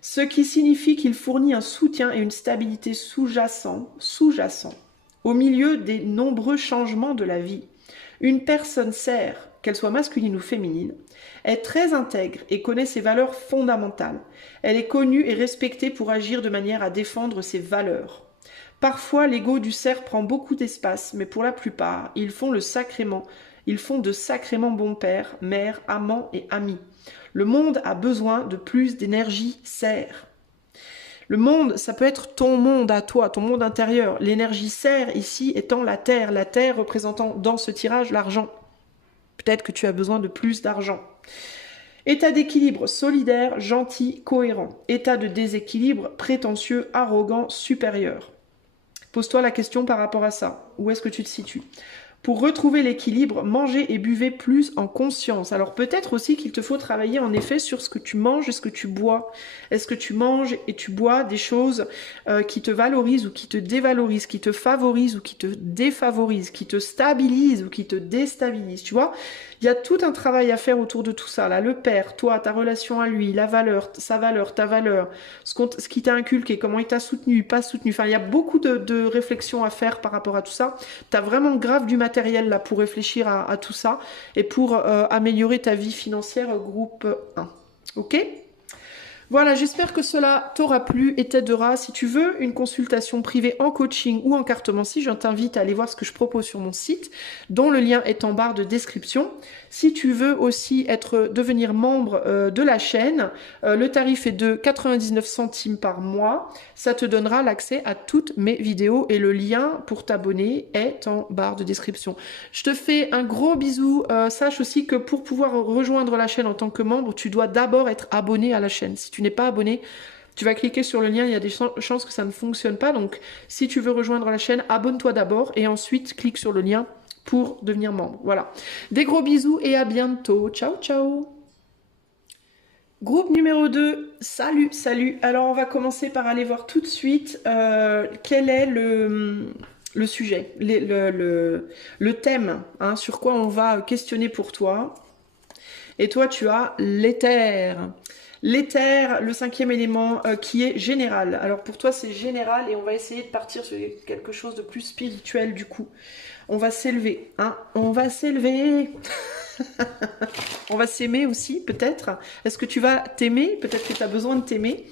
Ce qui signifie qu'il fournit un soutien et une stabilité sous-jacent au milieu des nombreux changements de la vie. Une personne cerf, qu'elle soit masculine ou féminine, est très intègre et connaît ses valeurs fondamentales. Elle est connue et respectée pour agir de manière à défendre ses valeurs. Parfois, l'ego du cerf prend beaucoup d'espace, mais pour la plupart, ils font de sacrément bons pères, mères, amants et amis. Le monde a besoin de plus d'énergie cerf. Le monde, ça peut être ton monde à toi, ton monde intérieur. L'énergie cerf ici étant la terre représentant dans ce tirage l'argent. Peut-être que tu as besoin de plus d'argent. État d'équilibre, solidaire, gentil, cohérent. État de déséquilibre, prétentieux, arrogant, supérieur. Pose-toi la question par rapport à ça. Où est-ce que tu te situes ? Pour retrouver l'équilibre, mangez et buvez plus en conscience. Alors peut-être aussi qu'il te faut travailler en effet sur ce que tu manges et ce que tu bois. Est-ce que tu manges et tu bois des choses qui te valorisent ou qui te dévalorisent, qui te favorisent ou qui te défavorisent, qui te stabilisent ou qui te déstabilisent, tu vois ? Il y a tout un travail à faire autour de tout ça. Là, le père, toi, ta relation à lui, la valeur, sa valeur, ta valeur, ce qui t'a inculqué, comment il t'a soutenu, pas soutenu. Enfin, il y a beaucoup de réflexions à faire par rapport à tout ça. Tu as vraiment grave du matériel là pour réfléchir à tout ça et pour améliorer ta vie financière groupe 1. Ok ? Voilà, j'espère que cela t'aura plu et t'aidera. Si tu veux une consultation privée en coaching ou en cartomancie, je t'invite à aller voir ce que je propose sur mon site, dont le lien est en barre de description. Si tu veux aussi devenir membre de la chaîne, le tarif est de 99 centimes par mois. Ça te donnera l'accès à toutes mes vidéos et le lien pour t'abonner est en barre de description. Je te fais un gros bisou. Sache aussi que pour pouvoir rejoindre la chaîne en tant que membre, tu dois d'abord être abonné à la chaîne. Si tu n'es pas abonné, tu vas cliquer sur le lien, il y a des chances que ça ne fonctionne pas. Donc, si tu veux rejoindre la chaîne, abonne-toi d'abord et ensuite clique sur le lien pour devenir membre. Voilà. Des gros bisous et à bientôt. Ciao, ciao. Groupe numéro 2, salut, salut. Alors, on va commencer par aller voir tout de suite quel est le sujet, le thème, hein, sur quoi on va questionner pour toi. Et toi, tu as l'éther. L'éther, le 5e élément qui est général. Alors pour toi c'est général et on va essayer de partir sur quelque chose de plus spirituel du coup. On va s'élever, hein. On va s'élever. On va s'aimer aussi peut-être. Est-ce que tu vas t'aimer? Peut-être que tu as besoin de t'aimer.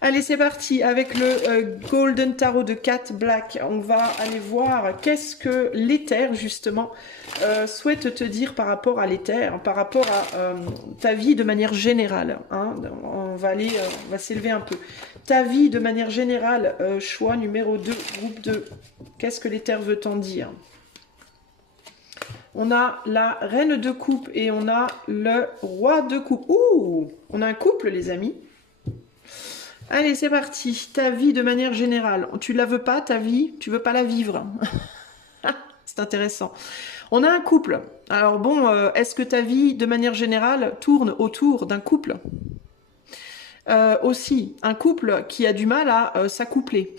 Allez, c'est parti avec le Golden Tarot de Cat Black. On va aller voir qu'est-ce que l'éther, justement, souhaite te dire par rapport à l'éther, par rapport à ta vie de manière générale. Hein. On va s'élever un peu. Ta vie de manière générale, choix numéro 2, groupe 2. Qu'est-ce que l'éther veut t'en dire? On a la reine de coupe et on a le roi de coupe. Ouh, on a un couple, les amis. Allez, c'est parti. Ta vie de manière générale. Tu la veux pas, ta vie? Tu veux pas la vivre? C'est intéressant. On a un couple. Alors bon, est-ce que ta vie de manière générale tourne autour d'un couple? Aussi, un couple qui a du mal à s'accoupler.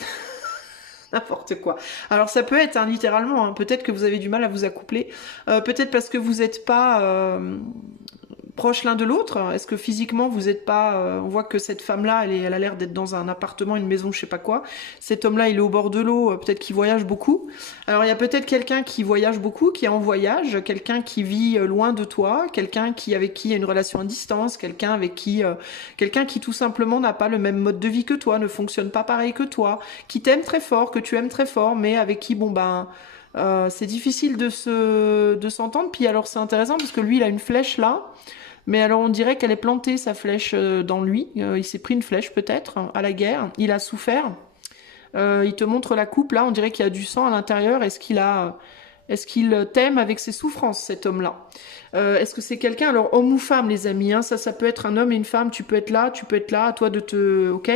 N'importe quoi. Alors ça peut être, hein, littéralement, hein, peut-être que vous avez du mal à vous accoupler. Peut-être parce que vous n'êtes pas... proches l'un de l'autre? Est-ce que physiquement vous n'êtes pas... on voit que cette femme-là, elle a l'air d'être dans un appartement, une maison, je sais pas quoi. Cet homme-là, il est au bord de l'eau, peut-être qu'il voyage beaucoup. Alors il y a peut-être quelqu'un qui voyage beaucoup, qui est en voyage, quelqu'un qui vit loin de toi, quelqu'un avec qui il y a une relation à distance, quelqu'un qui tout simplement n'a pas le même mode de vie que toi, ne fonctionne pas pareil que toi, qui t'aime très fort, que tu aimes très fort, mais avec qui, bon ben... c'est difficile de s'entendre. Puis alors c'est intéressant parce que lui il a une flèche là, mais alors on dirait qu'elle est plantée sa flèche dans lui. Il s'est pris une flèche peut-être à la guerre. Il a souffert. Il te montre la coupe là. On dirait qu'il y a du sang à l'intérieur. Est-ce qu'il t'aime avec ses souffrances cet homme-là? Est-ce que c'est quelqu'un, alors homme ou femme les amis, hein, ça peut être un homme et une femme. Tu peux être là, à toi de te, ok?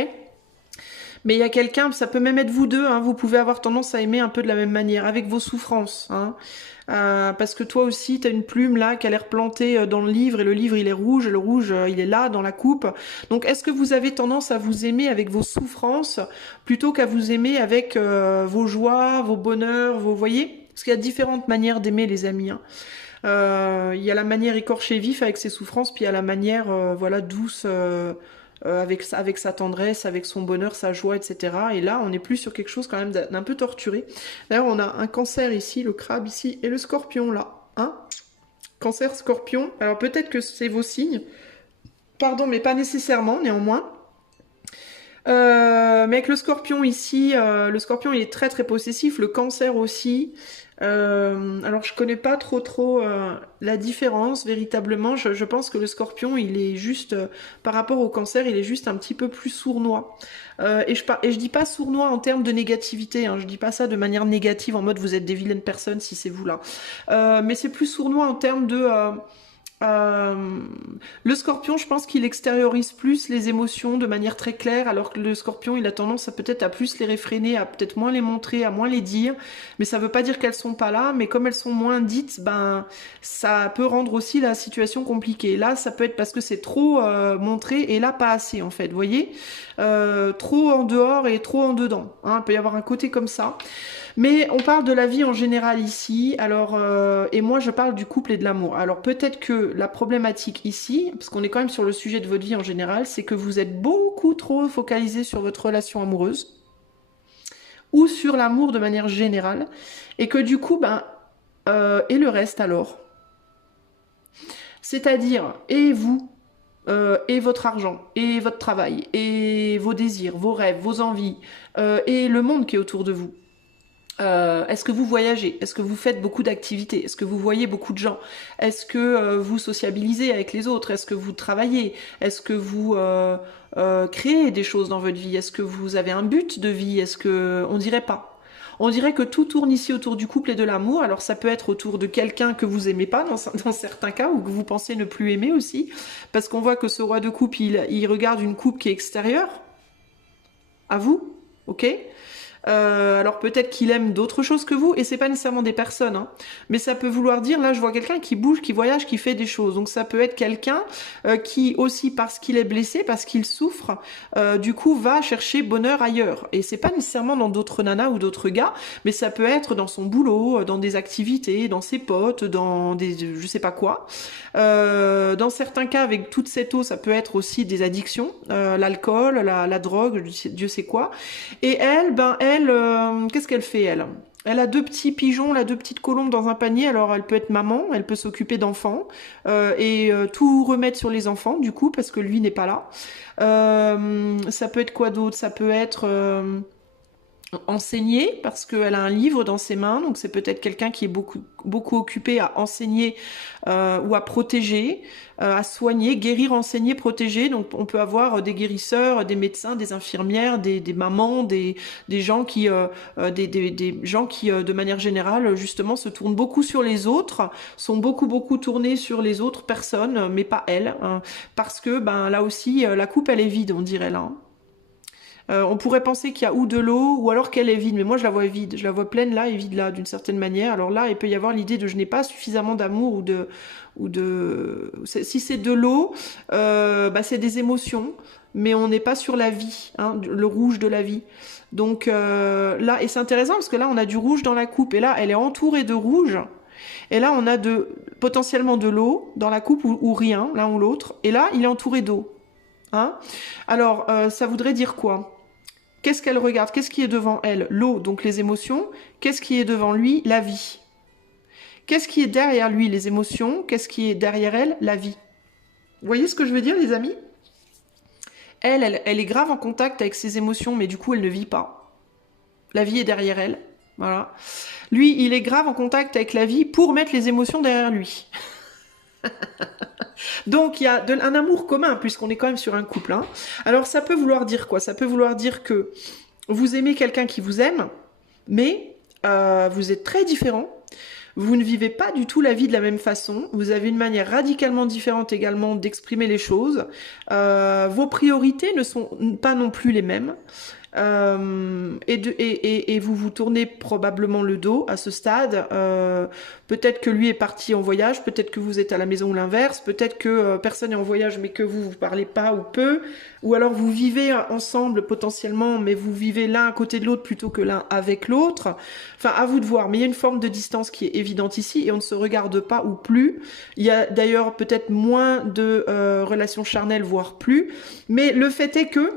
Mais il y a quelqu'un, ça peut même être vous deux, hein, vous pouvez avoir tendance à aimer un peu de la même manière, avec vos souffrances. Hein, parce que toi aussi, tu as une plume là qui a l'air plantée dans le livre, et le livre il est rouge, et le rouge il est là dans la coupe. Donc est-ce que vous avez tendance à vous aimer avec vos souffrances, plutôt qu'à vous aimer avec vos joies, vos bonheurs, vos... voyez? Parce qu'il y a différentes manières d'aimer les amis. Hein. Il y a la manière écorchée vif avec ses souffrances, puis il y a la manière voilà douce... avec sa tendresse, avec son bonheur, sa joie, etc. Et là, on est plus sur quelque chose quand même d'un peu torturé. D'ailleurs, on a un cancer ici, le crabe ici, et le scorpion là. Hein, cancer, scorpion. Alors peut-être que c'est vos signes. Pardon, mais pas nécessairement, néanmoins. Mais avec le scorpion ici, le scorpion il est très très possessif, le cancer aussi. Alors je connais pas trop la différence véritablement. Je pense que le scorpion il est juste par rapport au cancer, il est juste un petit peu plus sournois. Et je dis pas sournois en termes de négativité. Hein, je dis pas ça de manière négative en mode vous êtes des vilaines personnes si c'est vous là. Mais c'est plus sournois en termes de euh, le scorpion, je pense qu'il extériorise plus les émotions de manière très claire, alors que le scorpion, il a tendance à peut-être à plus les réfréner, à peut-être moins les montrer, à moins les dire. Mais ça veut pas dire qu'elles sont pas là, mais comme elles sont moins dites, ben ça peut rendre aussi la situation compliquée. Là, ça peut être parce que c'est trop montré et là pas assez en fait. Vous voyez, trop en dehors et trop en dedans. Hein, il peut y avoir un côté comme ça. Mais on parle de la vie en général ici, alors et moi je parle du couple et de l'amour. Alors peut-être que la problématique ici, parce qu'on est quand même sur le sujet de votre vie en général, c'est que vous êtes beaucoup trop focalisé sur votre relation amoureuse ou sur l'amour de manière générale, et que du coup, ben, et le reste alors? C'est-à-dire, et vous, et votre argent, et votre travail, et vos désirs, vos rêves, vos envies, et le monde qui est autour de vous. Est-ce que vous voyagez? Est-ce que vous faites beaucoup d'activités? Est-ce que vous voyez beaucoup de gens? Est-ce que vous sociabilisez avec les autres? Est-ce que vous travaillez? Est-ce que vous créez des choses dans votre vie? Est-ce que vous avez un but de vie? Est-ce que... On dirait pas. On dirait que tout tourne ici autour du couple et de l'amour. Alors ça peut être autour de quelqu'un que vous aimez pas dans certains cas, ou que vous pensez ne plus aimer aussi. Parce qu'on voit que ce roi de coupe, il regarde une coupe qui est extérieure à vous. Ok? Alors peut-être qu'il aime d'autres choses que vous, et c'est pas nécessairement des personnes, hein, mais ça peut vouloir dire, là je vois quelqu'un qui bouge, qui voyage, qui fait des choses, donc ça peut être quelqu'un qui aussi, parce qu'il est blessé, parce qu'il souffre, du coup va chercher bonheur ailleurs, et c'est pas nécessairement dans d'autres nanas ou d'autres gars, mais ça peut être dans son boulot, dans des activités, dans ses potes, dans des je sais pas quoi. Dans certains cas, avec toute cette eau, ça peut être aussi des addictions, l'alcool, la drogue, Dieu sait quoi. Et elle, qu'est-ce qu'elle fait, elle? Elle a deux petits pigeons, là, deux petites colombes dans un panier. Alors, elle peut être maman, elle peut s'occuper d'enfants et tout remettre sur les enfants, du coup, parce que lui n'est pas là. Ça peut être quoi d'autre? Ça peut être enseigner, parce qu'elle a un livre dans ses mains, donc c'est peut-être quelqu'un qui est beaucoup occupé à enseigner ou à protéger, à soigner, guérir, enseigner, protéger. Donc on peut avoir des guérisseurs, des médecins, des infirmières, des mamans, des gens qui des gens qui de manière générale justement se tournent beaucoup sur les autres, sont beaucoup tournés sur les autres personnes, mais pas elle, hein, parce que ben là aussi la coupe elle est vide, on dirait là. Hein. On pourrait penser qu'il y a ou de l'eau, ou alors qu'elle est vide, mais moi je la vois vide, je la vois pleine là et vide là, d'une certaine manière. Alors là, il peut y avoir l'idée de je n'ai pas suffisamment d'amour si c'est de l'eau, c'est des émotions, mais on n'est pas sur la vie, hein, le rouge de la vie. Donc là, et c'est intéressant parce que là on a du rouge dans la coupe, et là elle est entourée de rouge. Et là, on a potentiellement de l'eau dans la coupe ou rien, l'un ou l'autre. Et là, il est entouré d'eau. Hein? Alors, ça voudrait dire quoi? Qu'est-ce qu'elle regarde? Qu'est-ce qui est devant elle? L'eau, donc les émotions. Qu'est-ce qui est devant lui? La vie. Qu'est-ce qui est derrière lui? Les émotions. Qu'est-ce qui est derrière elle? La vie. Vous voyez ce que je veux dire, les amis? Elle est grave en contact avec ses émotions, mais du coup, elle ne vit pas. La vie est derrière elle. Voilà. Lui, il est grave en contact avec la vie pour mettre les émotions derrière lui. Donc, il y a un amour commun, puisqu'on est quand même sur un couple. Hein. Alors, ça peut vouloir dire quoi? Ça peut vouloir dire que vous aimez quelqu'un qui vous aime, mais vous êtes très différents. Vous ne vivez pas du tout la vie de la même façon. Vous avez une manière radicalement différente également d'exprimer les choses. Vos priorités ne sont pas non plus les mêmes. Et vous vous tournez probablement le dos à ce stade. Peut-être que lui est parti en voyage, peut-être que vous êtes à la maison ou l'inverse, peut-être que personne n'est en voyage mais que vous parlez pas ou peu, ou alors vous vivez ensemble potentiellement mais vous vivez l'un à côté de l'autre plutôt que l'un avec l'autre. Enfin, à vous de voir, mais il y a une forme de distance qui est évidente ici et on ne se regarde pas ou plus. Il y a d'ailleurs peut-être moins de relations charnelles, voire plus, mais le fait est que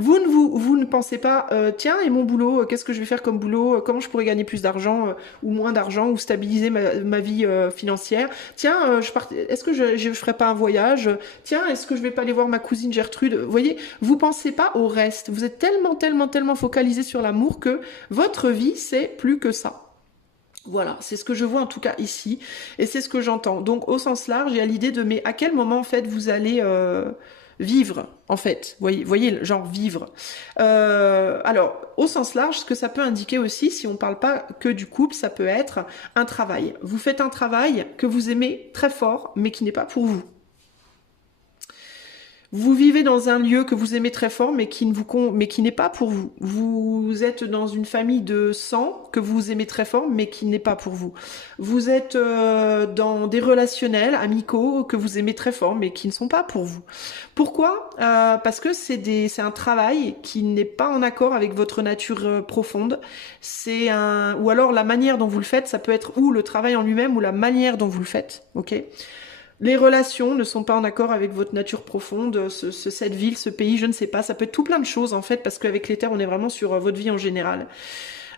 vous ne pensez pas, tiens, et mon boulot, qu'est-ce que je vais faire comme boulot, comment je pourrais gagner plus d'argent ou moins d'argent ou stabiliser ma vie financière. Tiens, est-ce que je ferais pas un voyage? Tiens, est-ce que je vais pas aller voir ma cousine Gertrude? Vous voyez, vous pensez pas au reste. Vous êtes tellement focalisé sur l'amour que votre vie, c'est plus que ça. Voilà, c'est ce que je vois en tout cas ici, et c'est ce que j'entends. Donc au sens large, il y a l'idée de, mais à quel moment en fait vous allez vivre, en fait, voyez, genre vivre. Alors, au sens large, ce que ça peut indiquer aussi, si on ne parle pas que du couple, ça peut être un travail. Vous faites un travail que vous aimez très fort, mais qui n'est pas pour vous. Vous vivez dans un lieu que vous aimez très fort, mais qui n'est pas pour vous. Vous êtes dans une famille de sang que vous aimez très fort, mais qui n'est pas pour vous. Vous êtes dans des relationnels amicaux que vous aimez très fort, mais qui ne sont pas pour vous. Pourquoi? Parce que c'est un travail qui n'est pas en accord avec votre nature profonde. Ou alors la manière dont vous le faites, ça peut être ou le travail en lui-même ou la manière dont vous le faites. Ok? Les relations ne sont pas en accord avec votre nature profonde, cette ville, ce pays, je ne sais pas. Ça peut être tout plein de choses en fait, parce qu'avec les terres, on est vraiment sur votre vie en général.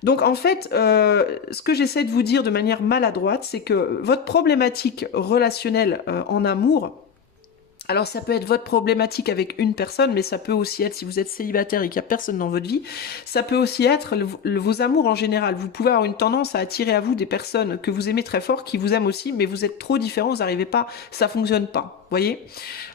Donc en fait, ce que j'essaie de vous dire de manière maladroite, c'est que votre problématique relationnelle en amour, alors ça peut être votre problématique avec une personne, mais ça peut aussi être, si vous êtes célibataire et qu'il n'y a personne dans votre vie, ça peut aussi être vos amours en général. Vous pouvez avoir une tendance à attirer à vous des personnes que vous aimez très fort, qui vous aiment aussi, mais vous êtes trop différents, vous n'arrivez pas, ça fonctionne pas, voyez.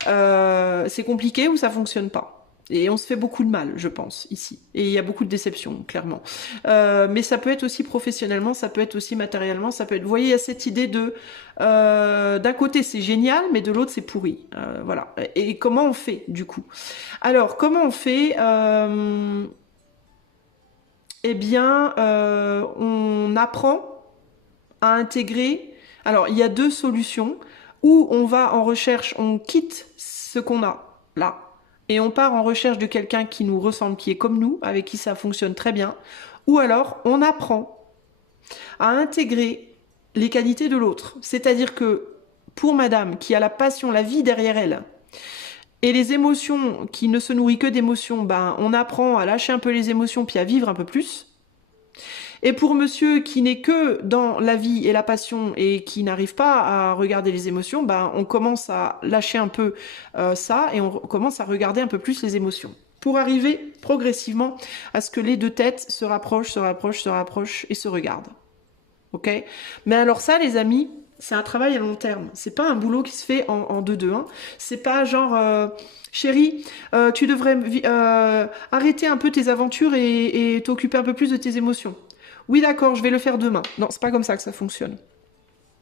C'est compliqué ou ça fonctionne pas. Et on se fait beaucoup de mal, je pense, ici. Et il y a beaucoup de déceptions, clairement. Mais ça peut être aussi professionnellement, ça peut être aussi matériellement, ça peut être... Vous voyez, il y a cette idée de... d'un côté, c'est génial, mais de l'autre, c'est pourri. Voilà. Et comment on fait, du coup? Alors, comment on fait? Eh bien, on apprend à intégrer... Alors, il y a deux solutions. Ou on va en recherche, on quitte ce qu'on a, là, et on part en recherche de quelqu'un qui nous ressemble, qui est comme nous, avec qui ça fonctionne très bien. Ou alors, on apprend à intégrer les qualités de l'autre. C'est-à-dire que pour madame qui a la passion, la vie derrière elle, et les émotions qui ne se nourrissent que d'émotions, ben, on apprend à lâcher un peu les émotions puis à vivre un peu plus. Et pour monsieur qui n'est que dans la vie et la passion et qui n'arrive pas à regarder les émotions, ben on commence à lâcher un peu ça et on commence à regarder un peu plus les émotions. Pour arriver progressivement à ce que les deux têtes se rapprochent et se regardent. Ok? Mais alors ça, les amis, c'est un travail à long terme. C'est pas un boulot qui se fait en 2-2. Hein. C'est pas genre... Chérie, tu devrais arrêter un peu tes aventures et t'occuper un peu plus de tes émotions. Oui, d'accord, je vais le faire demain. Non, c'est pas comme ça que ça fonctionne.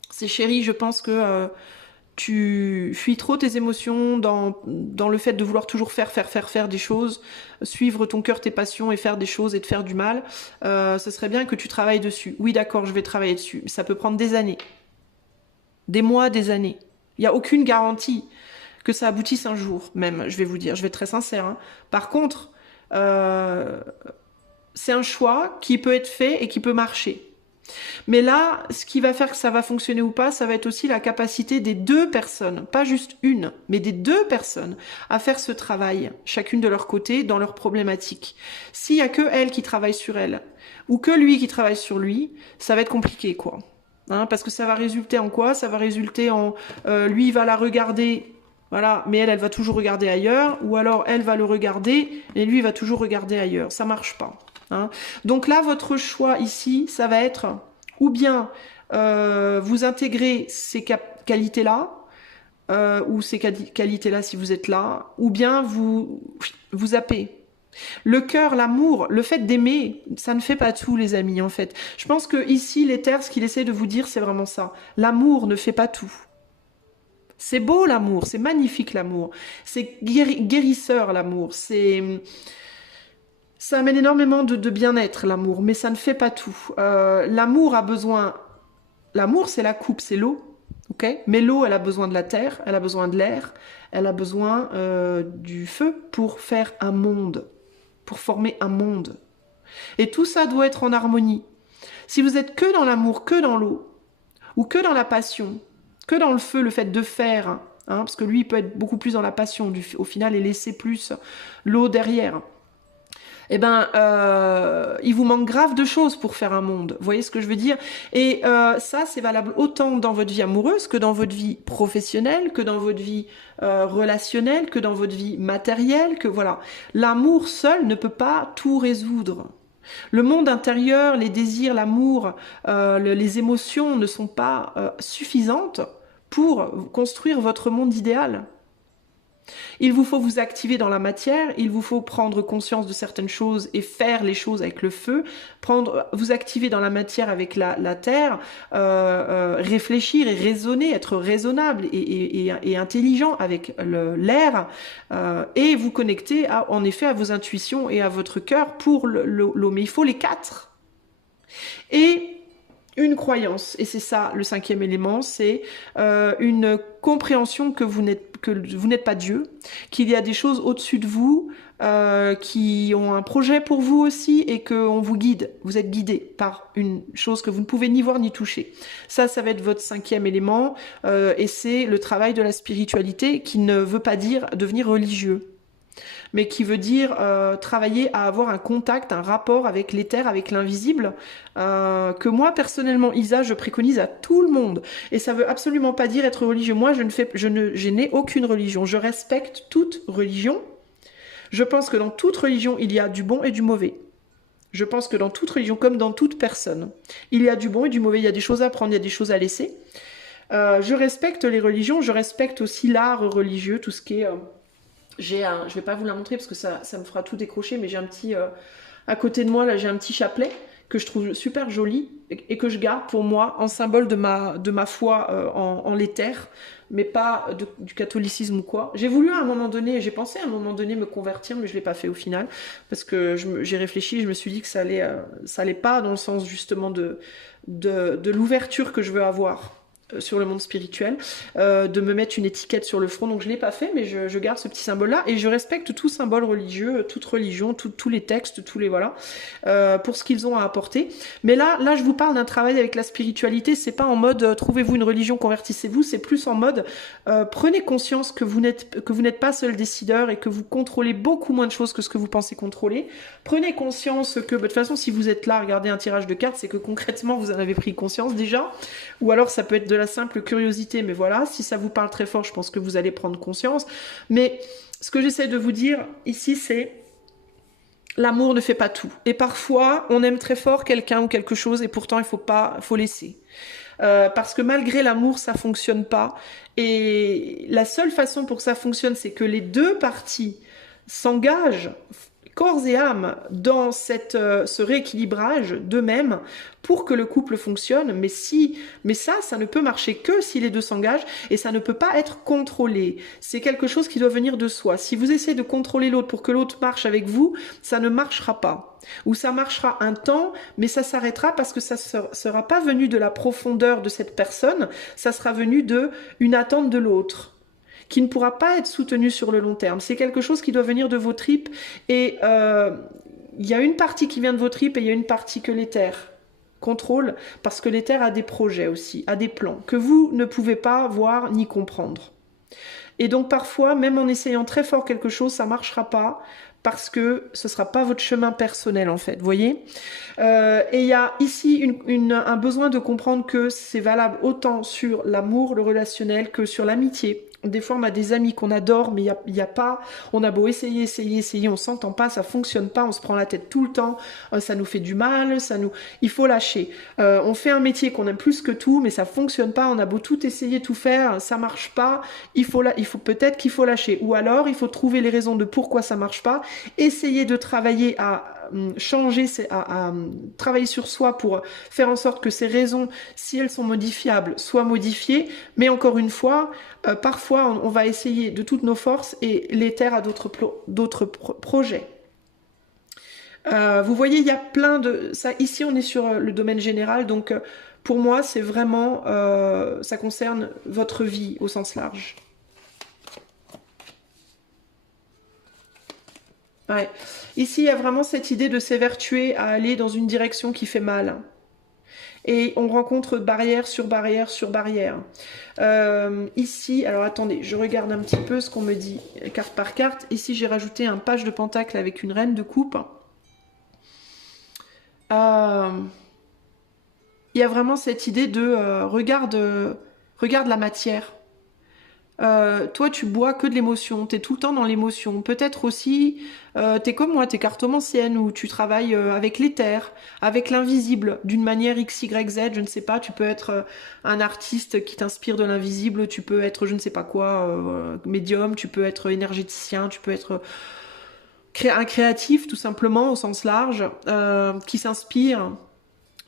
C'est chérie, je pense que tu fuis trop tes émotions dans le fait de vouloir toujours faire des choses, suivre ton cœur, tes passions et faire des choses et te faire du mal. Ce serait bien que tu travailles dessus. Oui, d'accord, je vais travailler dessus. Mais ça peut prendre des années. Des mois, des années. Il n'y a aucune garantie que ça aboutisse un jour, même, je vais vous dire. Je vais être très sincère. Hein. Par contre... c'est un choix qui peut être fait et qui peut marcher. Mais là, ce qui va faire que ça va fonctionner ou pas, ça va être aussi la capacité des deux personnes, pas juste une, mais des deux personnes, à faire ce travail, chacune de leur côté, dans leur problématique. S'il y a que elle qui travaille sur elle, ou que lui qui travaille sur lui, ça va être compliqué, quoi. Hein, parce que ça va résulter en quoi? Ça va résulter en lui il va la regarder, voilà, mais elle va toujours regarder ailleurs, ou alors elle va le regarder et lui il va toujours regarder ailleurs. Ça marche pas. Hein. Donc là, votre choix ici, ça va être ou bien vous intégrez ces qualités-là, ou ces qualités-là si vous êtes là, ou bien vous zappez. Le cœur, l'amour, le fait d'aimer, ça ne fait pas tout, les amis, en fait. Je pense que ici, l'Éther, ce qu'il essaie de vous dire, c'est vraiment ça. L'amour ne fait pas tout. C'est beau, l'amour, c'est magnifique, l'amour. C'est guérisseur, l'amour. Ça amène énormément de bien-être, l'amour, mais ça ne fait pas tout. L'amour a besoin... L'amour, c'est la coupe, c'est l'eau. Okay, mais l'eau, elle a besoin de la terre, elle a besoin de l'air, elle a besoin du feu pour faire un monde, pour former un monde. Et tout ça doit être en harmonie. Si vous êtes que dans l'amour, que dans l'eau, ou que dans la passion, que dans le feu, le fait de faire, hein, parce que lui, il peut être beaucoup plus dans la passion, au final, et laisser plus l'eau derrière. Eh ben, il vous manque grave de choses pour faire un monde. Vous voyez ce que je veux dire? Et ça, c'est valable autant dans votre vie amoureuse que dans votre vie professionnelle, que dans votre vie relationnelle, que dans votre vie matérielle, que voilà. L'amour seul ne peut pas tout résoudre. Le monde intérieur, les désirs, l'amour, les émotions ne sont pas suffisantes pour construire votre monde idéal. Il vous faut vous activer dans la matière, il vous faut prendre conscience de certaines choses et faire les choses avec le feu, vous activer dans la matière avec la terre, réfléchir et raisonner, être raisonnable et intelligent avec l'air, et vous connecter en effet à vos intuitions et à votre cœur pour l'eau. Mais il faut les quatre. Et une croyance, et c'est ça le cinquième élément, c'est une compréhension que vous n'êtes pas Dieu, qu'il y a des choses au-dessus de vous qui ont un projet pour vous aussi et qu'on vous guide. Vous êtes guidé par une chose que vous ne pouvez ni voir ni toucher. Ça va être votre cinquième élément et c'est le travail de la spiritualité qui ne veut pas dire devenir religieux, mais qui veut dire travailler à avoir un contact, un rapport avec l'éther, avec l'invisible, que moi, personnellement, Isa, je préconise à tout le monde. Et ça veut absolument pas dire être religieux. Moi, je n'ai aucune religion. Je respecte toute religion. Je pense que dans toute religion, il y a du bon et du mauvais. Je pense que dans toute religion, comme dans toute personne, il y a du bon et du mauvais. Il y a des choses à prendre, il y a des choses à laisser. Je respecte les religions, je respecte aussi l'art religieux, tout ce qui est... je vais pas vous la montrer parce que ça me fera tout décrocher, mais j'ai un petit... à côté de moi, là, j'ai un petit chapelet que je trouve super joli et que je garde pour moi en symbole de ma foi en l'éther, mais pas du catholicisme ou quoi. J'ai voulu à un moment donné, j'ai pensé à un moment donné me convertir, mais je l'ai pas fait au final, parce que j'ai réfléchi, je me suis dit que ça allait pas dans le sens justement de l'ouverture que je veux avoir sur le monde spirituel, de me mettre une étiquette sur le front, donc je l'ai pas fait, mais je garde ce petit symbole là et je respecte tout symbole religieux, toute religion, tous les textes, tous les voilà, pour ce qu'ils ont à apporter. Mais là je vous parle d'un travail avec la spiritualité, c'est pas en mode trouvez-vous une religion, convertissez-vous, c'est plus en mode prenez conscience que vous n'êtes pas seul décideur et que vous contrôlez beaucoup moins de choses que ce que vous pensez contrôler. Prenez conscience que de toute façon si vous êtes là, regardez un tirage de cartes, c'est que concrètement vous en avez pris conscience déjà, ou alors ça peut être de la simple curiosité, mais voilà, si ça vous parle très fort, je pense que vous allez prendre conscience. Mais ce que j'essaie de vous dire ici, c'est l'amour ne fait pas tout. Et parfois, on aime très fort quelqu'un ou quelque chose, et pourtant, il faut laisser. Parce que malgré l'amour, ça fonctionne pas. Et la seule façon pour que ça fonctionne, c'est que les deux parties s'engagent corps et âme dans ce rééquilibrage d'eux-mêmes pour que le couple fonctionne. Mais ça ne peut marcher que si les deux s'engagent et ça ne peut pas être contrôlé. C'est quelque chose qui doit venir de soi. Si vous essayez de contrôler l'autre pour que l'autre marche avec vous, ça ne marchera pas. Ou ça marchera un temps, mais ça s'arrêtera parce que ça sera pas venu de la profondeur de cette personne, ça sera venu d'une attente de l'autre, qui ne pourra pas être soutenu sur le long terme. C'est quelque chose qui doit venir de vos tripes et il y a une partie qui vient de vos tripes et il y a une partie que l'éther contrôle, parce que l'éther a des projets aussi, a des plans, que vous ne pouvez pas voir ni comprendre. Et donc parfois, même en essayant très fort quelque chose, ça ne marchera pas, parce que ce ne sera pas votre chemin personnel en fait, vous voyez. Et il y a ici un besoin de comprendre que c'est valable autant sur l'amour, le relationnel, que sur l'amitié. Des fois, on a des amis qu'on adore, mais il y a pas... On a beau essayer, on s'entend pas, ça fonctionne pas, on se prend la tête tout le temps, ça nous fait du mal, il faut lâcher. On fait un métier qu'on aime plus que tout, mais ça fonctionne pas, on a beau tout essayer, tout faire, ça marche pas, peut-être qu'il faut lâcher. Ou alors, il faut trouver les raisons de pourquoi ça marche pas, essayer de travailler à changer, à travailler sur soi pour faire en sorte que ces raisons, si elles sont modifiables, soient modifiées. Mais encore une fois, parfois on va essayer de toutes nos forces et l'éther a d'autres projets. Vous voyez, il y a plein de... ça. Ici, on est sur le domaine général, donc pour moi, c'est vraiment... ça concerne votre vie au sens large. Ouais. Ici, il y a vraiment cette idée de s'évertuer à aller dans une direction qui fait mal. Et on rencontre barrière sur barrière sur barrière. Ici, alors attendez, je regarde un petit peu ce qu'on me dit carte par carte. Ici, j'ai rajouté un page de pentacle avec une reine de coupe. Il y a vraiment cette idée de regarde la matière. Toi, tu bois que de l'émotion, tu es tout le temps dans l'émotion. Peut-être aussi, tu es comme moi, tu es cartomancienne, où tu travailles avec l'éther, avec l'invisible, d'une manière X, Y, Z, je ne sais pas. Tu peux être un artiste qui t'inspire de l'invisible, tu peux être, je ne sais pas quoi, médium, tu peux être énergéticien, tu peux être un créatif, tout simplement, au sens large, qui s'inspire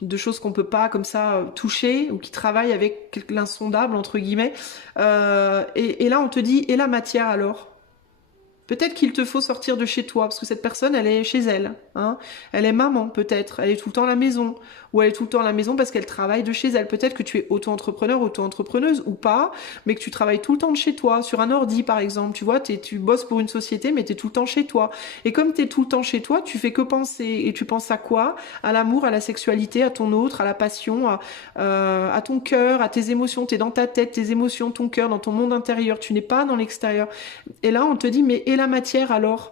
de choses qu'on peut pas comme ça toucher, ou qui travaillent avec l'insondable entre guillemets, et là on te dit, et la matière alors? Peut-être qu'il te faut sortir de chez toi, parce que cette personne, elle est chez elle. Hein. Elle est maman, peut-être. Elle est tout le temps à la maison. Ou elle est tout le temps à la maison parce qu'elle travaille de chez elle. Peut-être que tu es auto-entrepreneur, auto-entrepreneuse, ou pas, mais que tu travailles tout le temps de chez toi, sur un ordi, par exemple. Tu vois, tu bosses pour une société, mais tu es tout le temps chez toi. Et comme tu es tout le temps chez toi, tu fais que penser. Et tu penses à quoi? À l'amour, à la sexualité, à ton autre, à la passion, à ton cœur, à tes émotions. Tu es dans ta tête, tes émotions, ton cœur, dans ton monde intérieur. Tu n'es pas dans l'extérieur. Et là, on te dit, mais et la matière alors?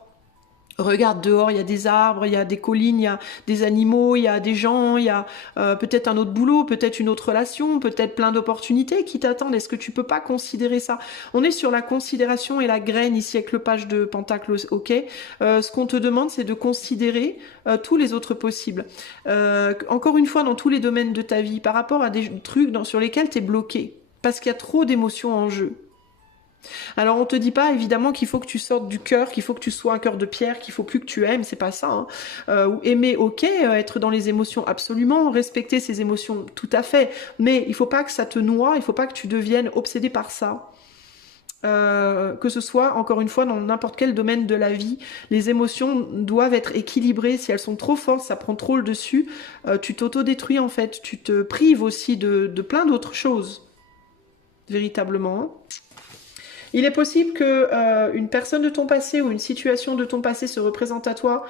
Regarde dehors, il y a des arbres, il y a des collines, il y a des animaux, il y a des gens, il y a peut-être un autre boulot, peut-être une autre relation, peut-être plein d'opportunités qui t'attendent. Est-ce que tu peux pas considérer ça? On est sur la considération et la graine ici avec le page de pentacle, ok. Ce qu'on te demande, c'est de considérer tous les autres possibles. Encore une fois, dans tous les domaines de ta vie, par rapport à des trucs sur lesquels tu es bloqué, parce qu'il y a trop d'émotions en jeu. Alors on te dit pas évidemment qu'il faut que tu sortes du cœur, qu'il faut que tu sois un cœur de pierre, qu'il faut plus que tu aimes, c'est pas ça. Hein. Ou aimer, ok, être dans les émotions, absolument, respecter ses émotions, tout à fait. Mais il faut pas que ça te noie, il faut pas que tu deviennes obsédé par ça. Que ce soit, encore une fois, dans n'importe quel domaine de la vie, les émotions doivent être équilibrées. Si elles sont trop fortes, ça prend trop le dessus, tu t'auto-détruis en fait, tu te prives aussi de plein d'autres choses, véritablement. Il est possible que une personne de ton passé ou une situation de ton passé se représente à toi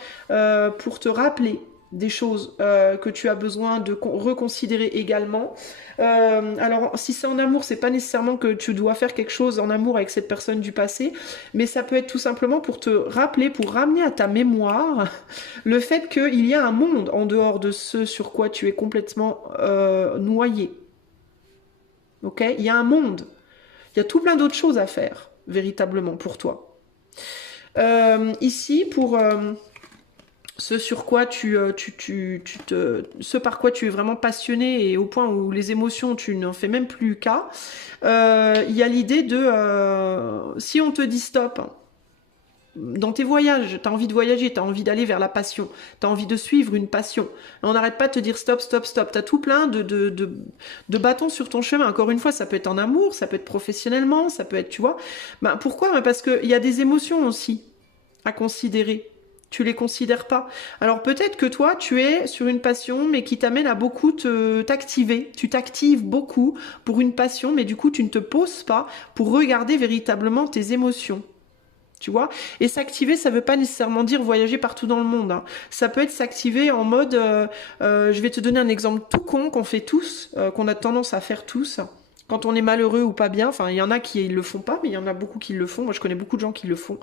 pour te rappeler des choses que tu as besoin de reconsidérer également. Alors, si c'est en amour, c'est pas nécessairement que tu dois faire quelque chose en amour avec cette personne du passé, mais ça peut être tout simplement pour te rappeler, pour ramener à ta mémoire le fait qu'il y a un monde en dehors de ce sur quoi tu es complètement noyé. Ok? Il y a un monde. Il y a tout plein d'autres choses à faire, véritablement, pour toi. Ici, pour ce sur quoi ce par quoi tu es vraiment passionné et au point où les émotions, tu n'en fais même plus cas, il y a l'idée de, si on te dit stop, dans tes voyages, tu as envie de voyager, tu as envie d'aller vers la passion, tu as envie de suivre une passion. On n'arrête pas de te dire stop, stop, stop. Tu as tout plein de bâtons sur ton chemin. Encore une fois, ça peut être en amour, ça peut être professionnellement, ça peut être, tu vois. Ben, pourquoi? Parce qu'il y a des émotions aussi à considérer. Tu les considères pas. Alors peut-être que toi, tu es sur une passion, mais qui t'amène à beaucoup t'activer. Tu t'actives beaucoup pour une passion, mais du coup, tu ne te poses pas pour regarder véritablement tes émotions. Tu vois? Et s'activer, ça veut pas nécessairement dire voyager partout dans le monde, hein. Ça peut être s'activer en mode, je vais te donner un exemple tout con qu'on fait tous, qu'on a tendance à faire tous. Quand on est malheureux ou pas bien, enfin il y en a qui le font pas, mais il y en a beaucoup qui le font. Moi je connais beaucoup de gens qui le font.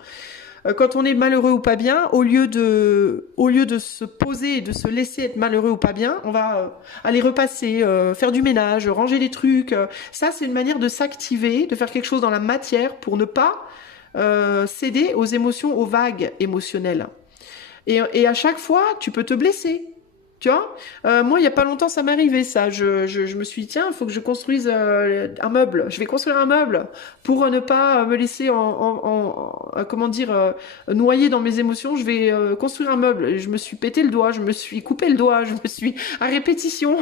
Quand on est malheureux ou pas bien, au lieu de se poser et de se laisser être malheureux ou pas bien, on va aller repasser, faire du ménage, ranger les trucs. Ça, c'est une manière de s'activer, de faire quelque chose dans la matière pour ne pas céder aux émotions, aux vagues émotionnelles. Et à chaque fois, tu peux te blesser. Tu vois, moi, il y a pas longtemps, ça m'est arrivé, ça. Je me suis dit, tiens, il faut que je construise un meuble. Je vais construire un meuble pour ne pas me laisser comment dire, noyer dans mes émotions. Je vais construire un meuble. Et je me suis pété le doigt, je me suis coupé le doigt, je me suis à répétition.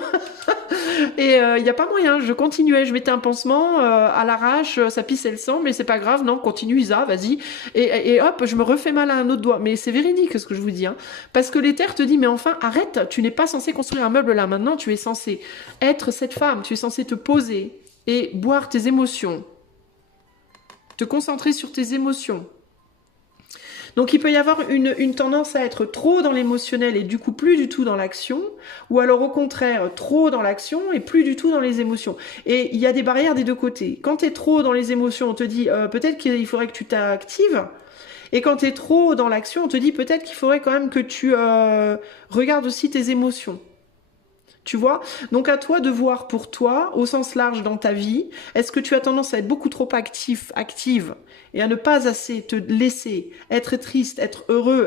Et il n'y a pas moyen. Je continuais, je mettais un pansement à l'arrache, ça pissait le sang, mais c'est pas grave, non, continue, Isa, vas-y. Et hop, je me refais mal à un autre doigt. Mais c'est véridique ce que je vous dis, hein. Parce que l'éther te dit, mais enfin, arrête, tu n'es pas censé construire un meuble là maintenant, tu es censé être cette femme, tu es censé te poser et boire tes émotions, te concentrer sur tes émotions. Donc il peut y avoir une tendance à être trop dans l'émotionnel et du coup plus du tout dans l'action, ou alors au contraire trop dans l'action et plus du tout dans les émotions. Et il y a des barrières des deux côtés. Quand tu es trop dans les émotions, on te dit peut-être qu'il faudrait que tu t'actives. Et quand tu es trop dans l'action, on te dit peut-être qu'il faudrait quand même que tu regardes aussi tes émotions. Tu vois? Donc à toi de voir pour toi, au sens large dans ta vie, est-ce que tu as tendance à être beaucoup trop active, et à ne pas assez te laisser être triste, être heureux,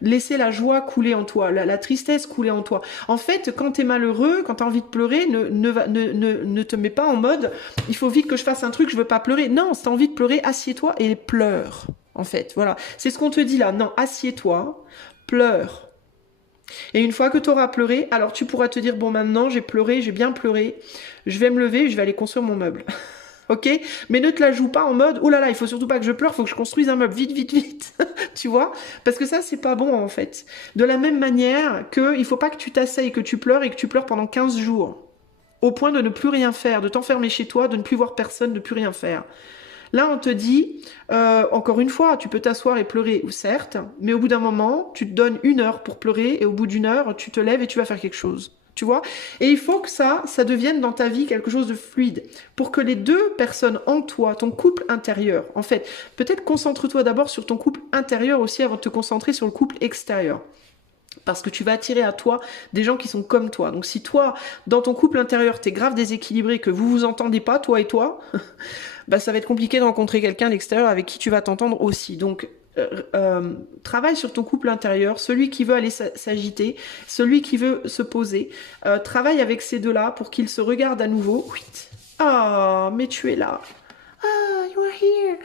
laisser la joie couler en toi, la tristesse couler en toi. En fait, quand tu es malheureux, quand tu as envie de pleurer, ne te mets pas en mode il faut vite que je fasse un truc, je veux pas pleurer. Non, si tu as envie de pleurer, assieds-toi et pleure. En fait, voilà. C'est ce qu'on te dit là. Non, assieds-toi, pleure. Et une fois que tu auras pleuré, alors tu pourras te dire, bon maintenant j'ai pleuré, j'ai bien pleuré, je vais me lever, je vais aller construire mon meuble. Ok? Mais ne te la joue pas en mode, oh là là, il faut surtout pas que je pleure, il faut que je construise un meuble, vite, vite, vite. Tu vois? Parce que ça, c'est pas bon en fait. De la même manière que il faut pas que tu t'asseyes, que tu pleures et que tu pleures pendant 15 jours. Au point de ne plus rien faire, de t'enfermer chez toi, de ne plus voir personne, de ne plus rien faire. Là, on te dit, encore une fois, tu peux t'asseoir et pleurer, certes, mais au bout d'un moment, tu te donnes 1 heure pour pleurer et au bout d'1 heure, tu te lèves et tu vas faire quelque chose. Tu vois? Et il faut que ça devienne dans ta vie quelque chose de fluide pour que les deux personnes en toi, ton couple intérieur, en fait, peut-être concentre-toi d'abord sur ton couple intérieur aussi avant de te concentrer sur le couple extérieur. Parce que tu vas attirer à toi des gens qui sont comme toi. Donc si toi, dans ton couple intérieur, t'es grave déséquilibré, que vous vous entendez pas, toi et toi, bah ça va être compliqué de rencontrer quelqu'un à l'extérieur avec qui tu vas t'entendre aussi. Donc travaille sur ton couple intérieur, celui qui veut aller s'agiter, celui qui veut se poser. Travaille avec ces deux-là pour qu'ils se regardent à nouveau. Ah, mais tu es là. Ah, you are here.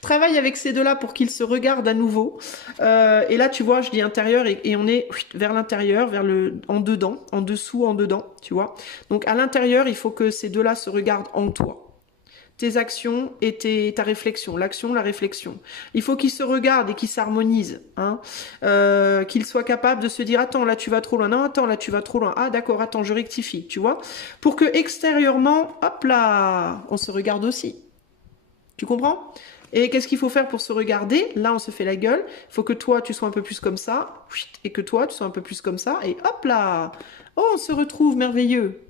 Travaille avec ces deux-là pour qu'ils se regardent à nouveau. Et là, tu vois, je dis intérieur et on est vers l'intérieur, en dedans, en dessous, en dedans, tu vois. Donc à l'intérieur, il faut que ces deux-là se regardent en toi. Tes actions et ta réflexion, l'action, la réflexion. Il faut qu'ils se regardent et qu'ils s'harmonisent, hein. Qu'ils soient capables de se dire attends là tu vas trop loin, non attends là tu vas trop loin, ah d'accord attends je rectifie, tu vois, pour que extérieurement, hop là, on se regarde aussi. Tu comprends? Et qu'est-ce qu'il faut faire pour se regarder? Là, on se fait la gueule. Il faut que toi, tu sois un peu plus comme ça. Et que toi, tu sois un peu plus comme ça. Et hop là! Oh, on se retrouve merveilleux.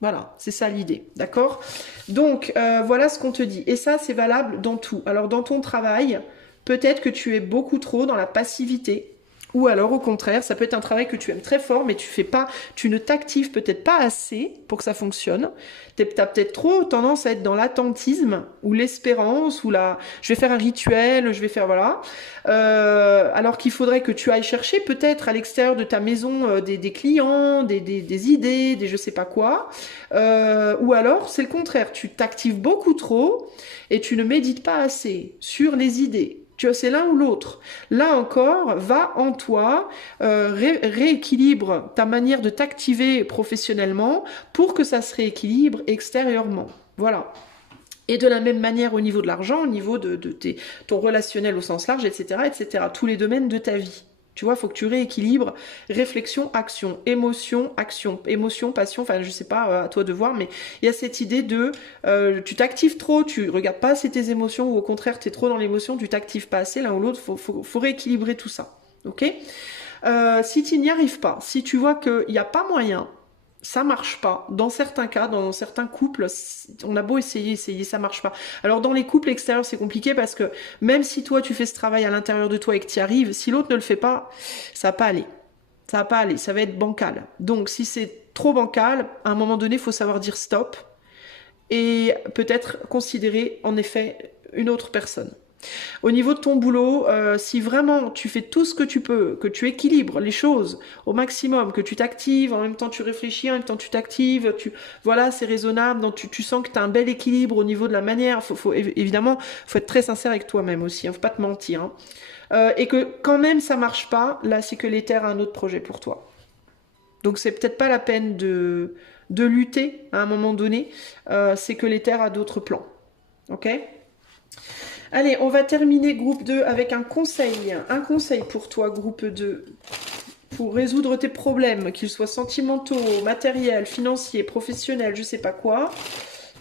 Voilà, c'est ça l'idée. D'accord? Donc, voilà ce qu'on te dit. Et ça, c'est valable dans tout. Alors, dans ton travail, peut-être que tu es beaucoup trop dans la passivité. Ou alors, au contraire, ça peut être un travail que tu aimes très fort, mais tu ne t'actives peut-être pas assez pour que ça fonctionne. Tu as peut-être trop tendance à être dans l'attentisme, ou l'espérance, ou je vais faire un rituel, je vais faire, voilà. Alors qu'il faudrait que tu ailles chercher peut-être à l'extérieur de ta maison des clients, des idées, des je sais pas quoi. Ou alors, c'est le contraire, tu t'actives beaucoup trop et tu ne médites pas assez sur les idées. Tu vois, c'est l'un ou l'autre. Là encore, va en toi, rééquilibre ta manière de t'activer professionnellement pour que ça se rééquilibre extérieurement. Voilà. Et de la même manière au niveau de l'argent, au niveau de ton relationnel au sens large, etc., etc. Tous les domaines de ta vie. Tu vois, il faut que tu rééquilibres réflexion, action, émotion, passion, enfin je sais pas, à toi de voir, mais il y a cette idée de tu t'actives trop, tu regardes pas assez tes émotions, ou au contraire tu es trop dans l'émotion, tu t'actives pas assez, l'un ou l'autre, faut rééquilibrer tout ça. Ok. Si tu n'y arrives pas, si tu vois qu'il n'y a pas moyen, ça marche pas. Dans certains cas, dans certains couples, on a beau essayer, ça marche pas. Alors dans les couples extérieurs, c'est compliqué parce que même si toi tu fais ce travail à l'intérieur de toi et que tu y arrives, si l'autre ne le fait pas, ça va pas aller. Ça va pas aller, ça va être bancal. Donc si c'est trop bancal, à un moment donné, il faut savoir dire stop et peut-être considérer en effet une autre personne. Au niveau de ton boulot, si vraiment tu fais tout ce que tu peux, que tu équilibres les choses au maximum, que tu t'actives, en même temps tu réfléchis, en même temps tu t'actives, voilà, c'est raisonnable, donc tu sens que tu as un bel équilibre au niveau de la manière, évidemment, faut être très sincère avec toi-même aussi, hein, faut pas te mentir. Hein. Et que quand même ça marche pas, là c'est que l'éther a un autre projet pour toi. Donc c'est peut-être pas la peine de lutter à un moment donné, c'est que l'éther a d'autres plans. Ok ? Allez, on va terminer groupe 2 avec un conseil. Un conseil pour toi, groupe 2. Pour résoudre tes problèmes, qu'ils soient sentimentaux, matériels, financiers, professionnels, je sais pas quoi,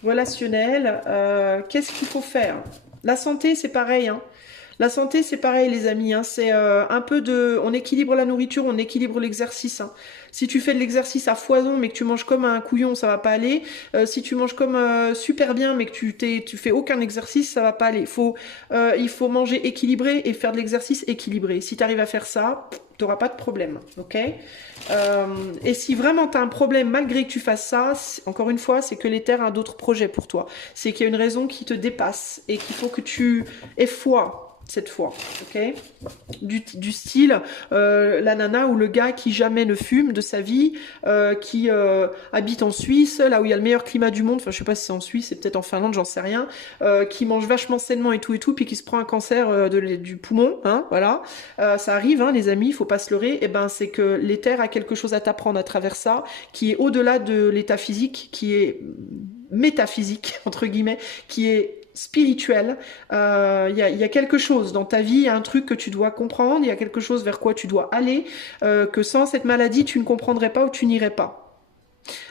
relationnels, qu'est-ce qu'il faut faire? La santé, c'est pareil, hein. La santé, c'est pareil, les amis. Hein. C'est un peu de... On équilibre la nourriture, on équilibre l'exercice. Hein. Si tu fais de l'exercice à foison, mais que tu manges comme un couillon, ça va pas aller. Si tu manges comme super bien, mais que tu fais aucun exercice, ça va pas aller. Il faut manger équilibré et faire de l'exercice équilibré. Si tu arrives à faire ça, tu n'auras pas de problème. Ok. Et si vraiment tu as un problème, malgré que tu fasses ça, encore une fois, c'est que l'éther a d'autres projets pour toi. C'est qu'il y a une raison qui te dépasse et qu'il faut que tu aies foi. Cette fois, ok, du style la nana ou le gars qui jamais ne fume de sa vie, qui habite en Suisse, là où il y a le meilleur climat du monde, enfin je sais pas si c'est en Suisse, c'est peut-être en Finlande, j'en sais rien, qui mange vachement sainement et tout, puis qui se prend un cancer du poumon, hein, voilà, ça arrive, hein, les amis, il faut pas se leurrer, et ben c'est que l'éther a quelque chose à t'apprendre à travers ça, qui est au-delà de l'état physique, qui est métaphysique, entre guillemets, qui est spirituel, y a quelque chose dans ta vie, il y a un truc que tu dois comprendre, il y a quelque chose vers quoi tu dois aller, que sans cette maladie tu ne comprendrais pas ou tu n'irais pas.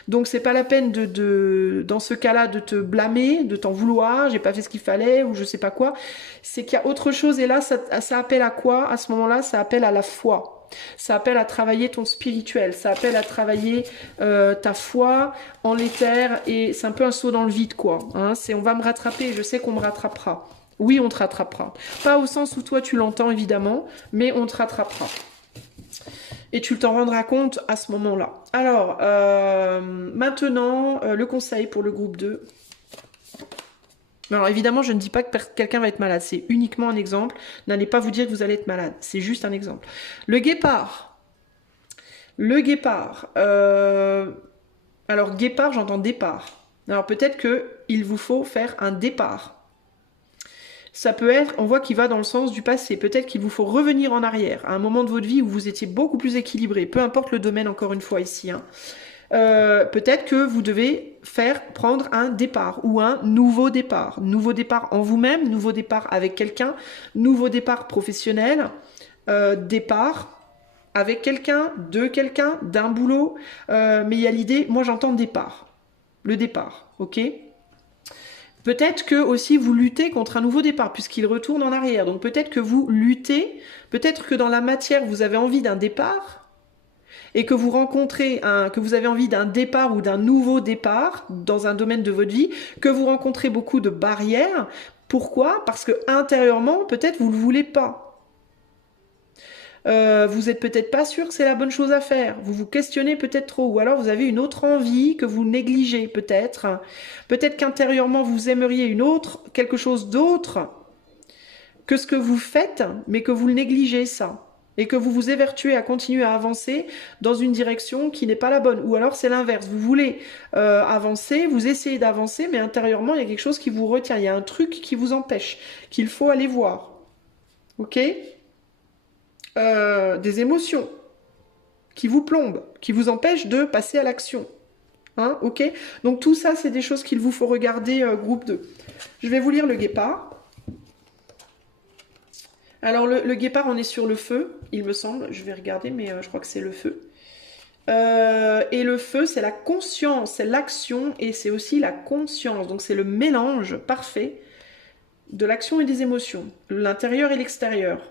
Donc c'est pas la peine dans ce cas-là de te blâmer, de t'en vouloir, j'ai pas fait ce qu'il fallait ou je sais pas quoi. C'est qu'il y a autre chose et là ça appelle à quoi? À ce moment-là, ça appelle à la foi. Ça appelle à travailler ton spirituel, ça appelle à travailler ta foi en l'éther et c'est un peu un saut dans le vide quoi. Hein, on va me rattraper, je sais qu'on me rattrapera. Oui, on te rattrapera. Pas au sens où toi tu l'entends évidemment, mais on te rattrapera. Et tu t'en rendras compte à ce moment-là. Alors, maintenant, le conseil pour le groupe 2. Alors évidemment, je ne dis pas que quelqu'un va être malade. C'est uniquement un exemple. N'allez pas vous dire que vous allez être malade. C'est juste un exemple. Le guépard. Le guépard. Alors guépard, j'entends départ. Alors peut-être qu'il vous faut faire un départ. Ça peut être, on voit qu'il va dans le sens du passé. Peut-être qu'il vous faut revenir en arrière, à un moment de votre vie où vous étiez beaucoup plus équilibré. Peu importe le domaine, encore une fois, ici. Hein. Peut-être que vous devez prendre un départ ou un nouveau départ. Nouveau départ en vous-même, nouveau départ avec quelqu'un, nouveau départ professionnel, départ avec quelqu'un, d'un boulot. Mais il y a l'idée, moi j'entends départ. Le départ, ok ? Peut-être que aussi vous luttez contre un nouveau départ puisqu'il retourne en arrière. Donc peut-être que vous luttez, peut-être que dans la matière vous avez envie d'un départ et que vous que vous avez envie d'un départ ou d'un nouveau départ dans un domaine de votre vie, que vous rencontrez beaucoup de barrières. Pourquoi? Parce que intérieurement, peut-être vous ne le voulez pas. Vous êtes peut-être pas sûr que c'est la bonne chose à faire. Vous vous questionnez peut-être trop. Ou alors vous avez une autre envie que vous négligez peut-être. Peut-être qu'intérieurement vous aimeriez quelque chose d'autre que ce que vous faites, mais que vous le négligez ça. Et que vous vous évertuez à continuer à avancer dans une direction qui n'est pas la bonne. Ou alors c'est l'inverse. Vous voulez avancer, vous essayez d'avancer, mais intérieurement il y a quelque chose qui vous retient. Il y a un truc qui vous empêche, qu'il faut aller voir. Ok ? Des émotions qui vous plombent, qui vous empêchent de passer à l'action. Hein, ok. Donc tout ça, c'est des choses qu'il vous faut regarder, groupe 2. Je vais vous lire le guépard. Alors le guépard, on est sur le feu, il me semble. Je vais regarder, mais je crois que c'est le feu. Et le feu, c'est la conscience, c'est l'action et c'est aussi la conscience. Donc c'est le mélange parfait de l'action et des émotions, l'intérieur et l'extérieur.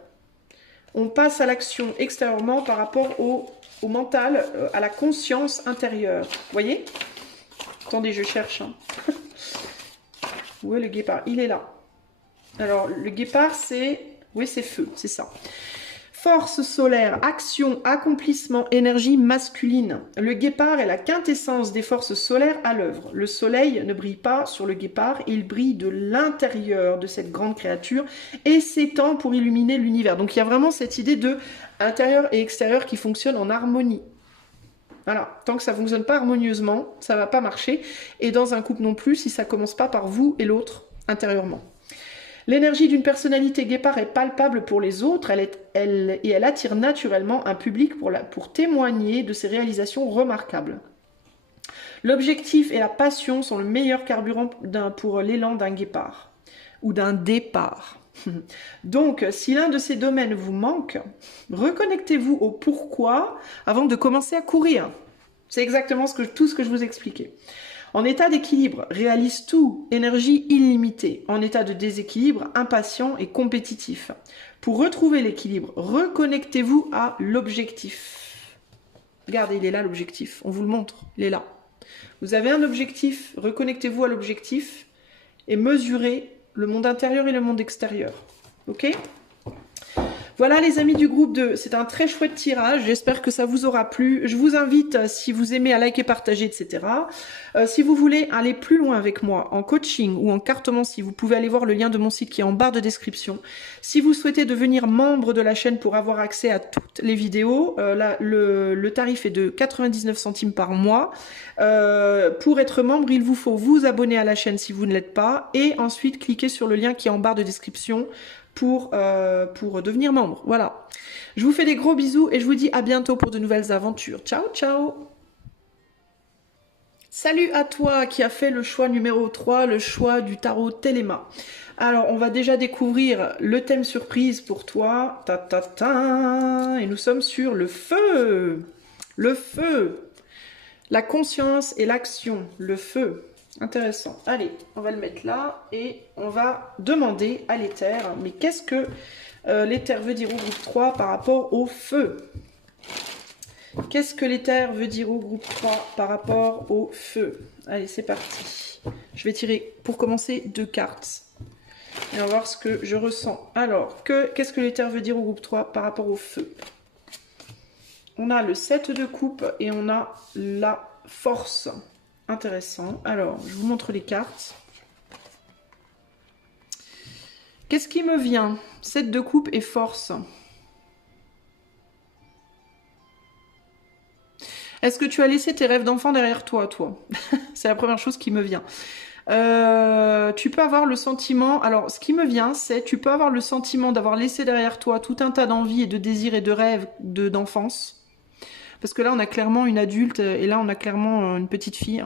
On passe à l'action extérieurement par rapport au mental, à la conscience intérieure. Vous voyez? Attendez, je cherche. Hein. Où est le guépard? Il est là. Alors, le guépard, c'est... Oui, c'est feu, c'est ça. Force solaire, action, accomplissement, énergie masculine. Le guépard est la quintessence des forces solaires à l'œuvre. Le soleil ne brille pas sur le guépard, il brille de l'intérieur de cette grande créature et s'étend pour illuminer l'univers. Donc il y a vraiment cette idée de intérieur et extérieur qui fonctionne en harmonie. Voilà, tant que ça ne fonctionne pas harmonieusement, ça ne va pas marcher. Et dans un couple non plus, si ça ne commence pas par vous et l'autre intérieurement. L'énergie d'une personnalité guépard est palpable pour les autres, elle attire naturellement un public pour témoigner de ses réalisations remarquables. L'objectif et la passion sont le meilleur carburant pour l'élan d'un guépard, ou d'un départ. Donc, si l'un de ces domaines vous manque, reconnectez-vous au pourquoi avant de commencer à courir. C'est exactement tout ce que je vous expliquais. En état d'équilibre, réalise tout, énergie illimitée. En état de déséquilibre, impatient et compétitif. Pour retrouver l'équilibre, reconnectez-vous à l'objectif. Regardez, il est là l'objectif, on vous le montre, il est là. Vous avez un objectif, reconnectez-vous à l'objectif et mesurez le monde intérieur et le monde extérieur. Ok ? Voilà les amis du groupe 2, c'est un très chouette tirage, j'espère que ça vous aura plu. Je vous invite, si vous aimez, à liker, partager, etc. Si vous voulez aller plus loin avec moi en coaching ou en cartomancie, vous pouvez aller voir le lien de mon site qui est en barre de description. Si vous souhaitez devenir membre de la chaîne pour avoir accès à toutes les vidéos, le tarif est de 99 centimes par mois. Pour être membre, il vous faut vous abonner à la chaîne si vous ne l'êtes pas et ensuite cliquer sur le lien qui est en barre de description pour devenir membre. Voilà. Je vous fais des gros bisous et je vous dis à bientôt pour de nouvelles aventures. Ciao, ciao. Salut à toi qui a fait le choix numéro 3, le choix du tarot Téléma. Alors, on va déjà découvrir le thème surprise pour toi. Ta, ta, ta. Et nous sommes sur le feu. Le feu. La conscience et l'action. Le feu. Intéressant. Allez, on va le mettre là et on va demander à l'éther. Mais qu'est-ce que l'éther veut dire au groupe 3 par rapport au feu? Qu'est-ce que l'éther veut dire au groupe 3 par rapport au feu? Allez, c'est parti. Je vais tirer pour commencer 2 cartes. Et on va voir ce que je ressens. Alors, qu'est-ce que l'éther veut dire au groupe 3 par rapport au feu? On a le 7 de coupe et on a la force. Intéressant. Alors, je vous montre les cartes. Qu'est-ce qui me vient? 7 de coupe et force. Est-ce que tu as laissé tes rêves d'enfant derrière toi, C'est la première chose qui me vient. Tu peux avoir le sentiment... Alors, ce qui me vient, c'est tu peux avoir le sentiment d'avoir laissé derrière toi tout un tas d'envies et de désirs et de rêves d'enfance. Parce que là, on a clairement une adulte et là, on a clairement une petite fille.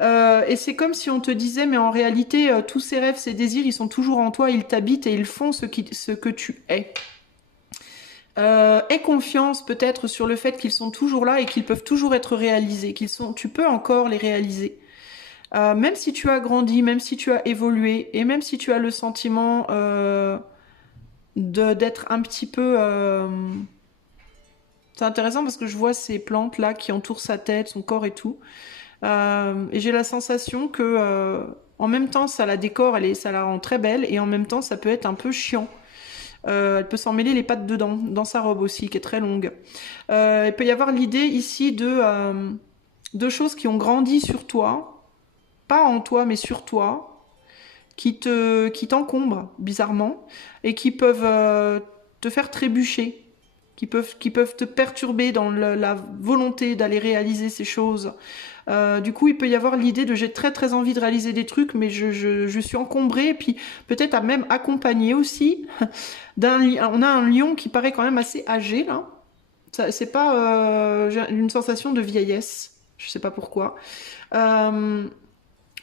Et c'est comme si on te disait, mais en réalité, tous ces rêves, ces désirs, ils sont toujours en toi, ils t'habitent et ils font ce que tu es. Aie confiance peut-être sur le fait qu'ils sont toujours là et qu'ils peuvent toujours être réalisés, tu peux encore les réaliser. Même si tu as grandi, même si tu as évolué, et même si tu as le sentiment d'être un petit peu... C'est intéressant parce que je vois ces plantes-là qui entourent sa tête, son corps et tout. Et j'ai la sensation que en même temps ça la décore, ça la rend très belle et en même temps ça peut être un peu chiant. Elle peut s'en mêler les pattes dedans, dans sa robe aussi qui est très longue. Il peut y avoir l'idée ici de choses qui ont grandi sur toi, pas en toi mais sur toi, qui t'encombrent bizarrement et qui peuvent te faire trébucher. Qui peuvent te perturber dans la volonté d'aller réaliser ces choses. Du coup, il peut y avoir l'idée de j'ai très très envie de réaliser des trucs, mais je suis encombrée, et puis peut-être à même accompagnée aussi. On a un lion qui paraît quand même assez âgé, là. C'est pas j'ai une sensation de vieillesse, je sais pas pourquoi.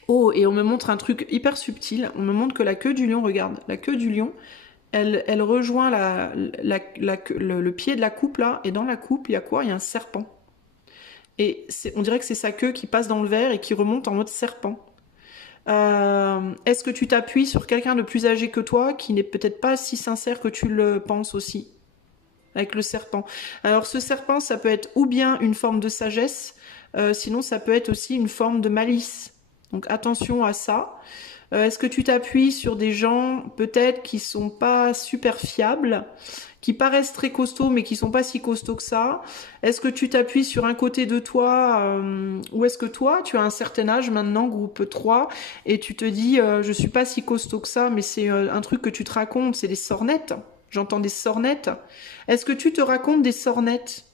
Oh, et on me montre un truc hyper subtil, on me montre que la queue du lion, regarde, la queue du lion, elle rejoint le pied de la coupe là, et dans la coupe, il y a quoi? Il y a un serpent. Et on dirait que c'est sa queue qui passe dans le verre et qui remonte en mode serpent. Est-ce que tu t'appuies sur quelqu'un de plus âgé que toi, qui n'est peut-être pas si sincère que tu le penses aussi, avec le serpent? Alors ce serpent, ça peut être ou bien une forme de sagesse, sinon ça peut être aussi une forme de malice. Donc attention à ça. Est-ce que tu t'appuies sur des gens peut-être qui sont pas super fiables, qui paraissent très costauds mais qui sont pas si costauds que ça? Est-ce que tu t'appuies sur un côté de toi ou est-ce que toi tu as un certain âge maintenant, groupe 3, et tu te dis je suis pas si costaud que ça, mais c'est un truc que tu te racontes, c'est des sornettes. J'entends des sornettes. Est-ce que tu te racontes des sornettes?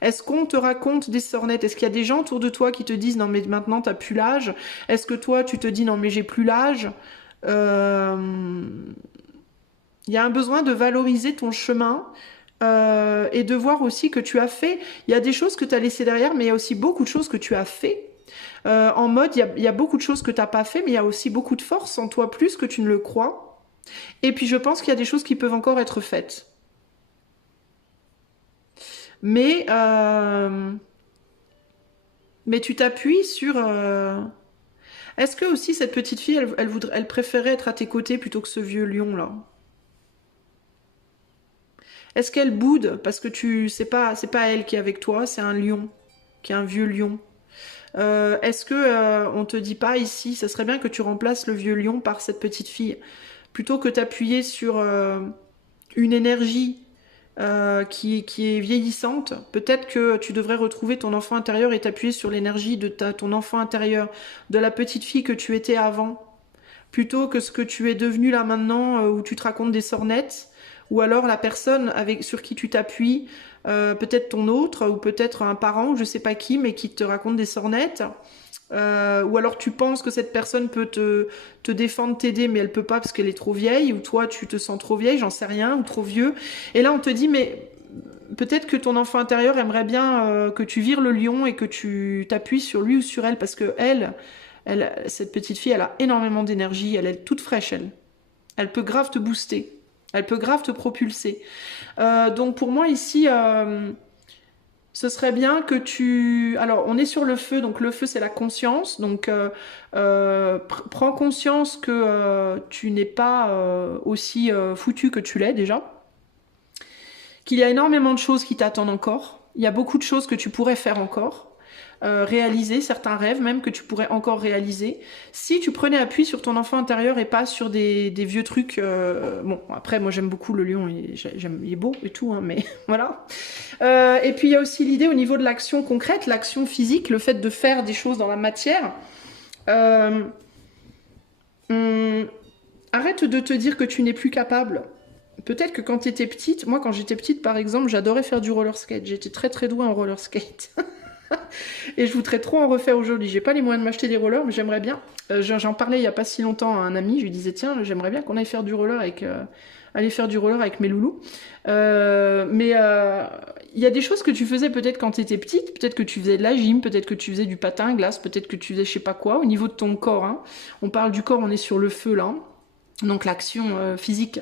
Est-ce qu'on te raconte des sornettes? Est-ce qu'il y a des gens autour de toi qui te disent non mais maintenant t'as plus l'âge? Est-ce que toi tu te dis non mais j'ai plus l'âge? Il y a un besoin de valoriser ton chemin et de voir aussi que tu as fait. Il y a des choses que tu as laissées derrière, mais il y a aussi beaucoup de choses que tu as fait. En mode, il y a beaucoup de choses que tu n'as pas fait, mais il y a aussi beaucoup de force en toi, plus que tu ne le crois. Et puis je pense qu'il y a des choses qui peuvent encore être faites. Mais tu t'appuies sur... Est-ce que aussi cette petite fille, elle préférait être à tes côtés plutôt que ce vieux lion là? Est-ce qu'elle boude parce que c'est pas elle qui est avec toi, c'est un lion, qui est un vieux lion. Est-ce que on te dit pas ici, ça serait bien que tu remplaces le vieux lion par cette petite fille, plutôt que t'appuyer sur une énergie qui est vieillissante? Peut-être que tu devrais retrouver ton enfant intérieur et t'appuyer sur l'énergie de ton enfant intérieur, de la petite fille que tu étais avant, plutôt que ce que tu es devenu là maintenant, où tu te racontes des sornettes, ou alors la personne sur qui tu t'appuies, peut-être ton autre, ou peut-être un parent, ou je sais pas qui, mais qui te raconte des sornettes. Ou alors tu penses que cette personne peut te défendre, t'aider, mais elle peut pas parce qu'elle est trop vieille, ou toi tu te sens trop vieille, j'en sais rien, ou trop vieux. Et là on te dit, mais peut-être que ton enfant intérieur aimerait bien que tu vires le lion et que tu t'appuies sur lui ou sur elle, parce que cette petite fille, elle a énormément d'énergie, elle est toute fraîche, elle. Elle peut grave te booster, elle peut grave te propulser. Donc pour moi ici... ce serait bien que tu... Alors, on est sur le feu, donc le feu, c'est la conscience. Donc, prends conscience que tu n'es pas aussi foutu que tu l'es déjà. Qu'il y a énormément de choses qui t'attendent encore. Il y a beaucoup de choses que tu pourrais faire encore. Réaliser certains rêves même que tu pourrais encore réaliser si tu prenais appui sur ton enfant intérieur et pas sur des vieux trucs. Bon, après moi j'aime beaucoup le lion, il est beau et tout, hein, mais voilà. Et puis il y a aussi l'idée au niveau de l'action concrète, l'action physique, le fait de faire des choses dans la matière. Arrête de te dire que tu n'es plus capable. Peut-être que quand tu étais petite, moi quand j'étais petite par exemple, j'adorais faire du roller skate, j'étais très très douée en roller skate. Et je voudrais trop en refaire aujourd'hui. J'ai pas les moyens de m'acheter des rollers, mais j'aimerais bien. J'en parlais il y a pas si longtemps à un ami. Je lui disais tiens, j'aimerais bien qu'on aille faire du roller aller faire du roller avec mes loulous. Mais il y a des choses que tu faisais peut-être quand tu étais petite. Peut-être que tu faisais de la gym, peut-être que tu faisais du patin à glace, peut-être que tu faisais je sais pas quoi au niveau de ton corps. Hein. On parle du corps, on est sur le feu là. Donc l'action physique,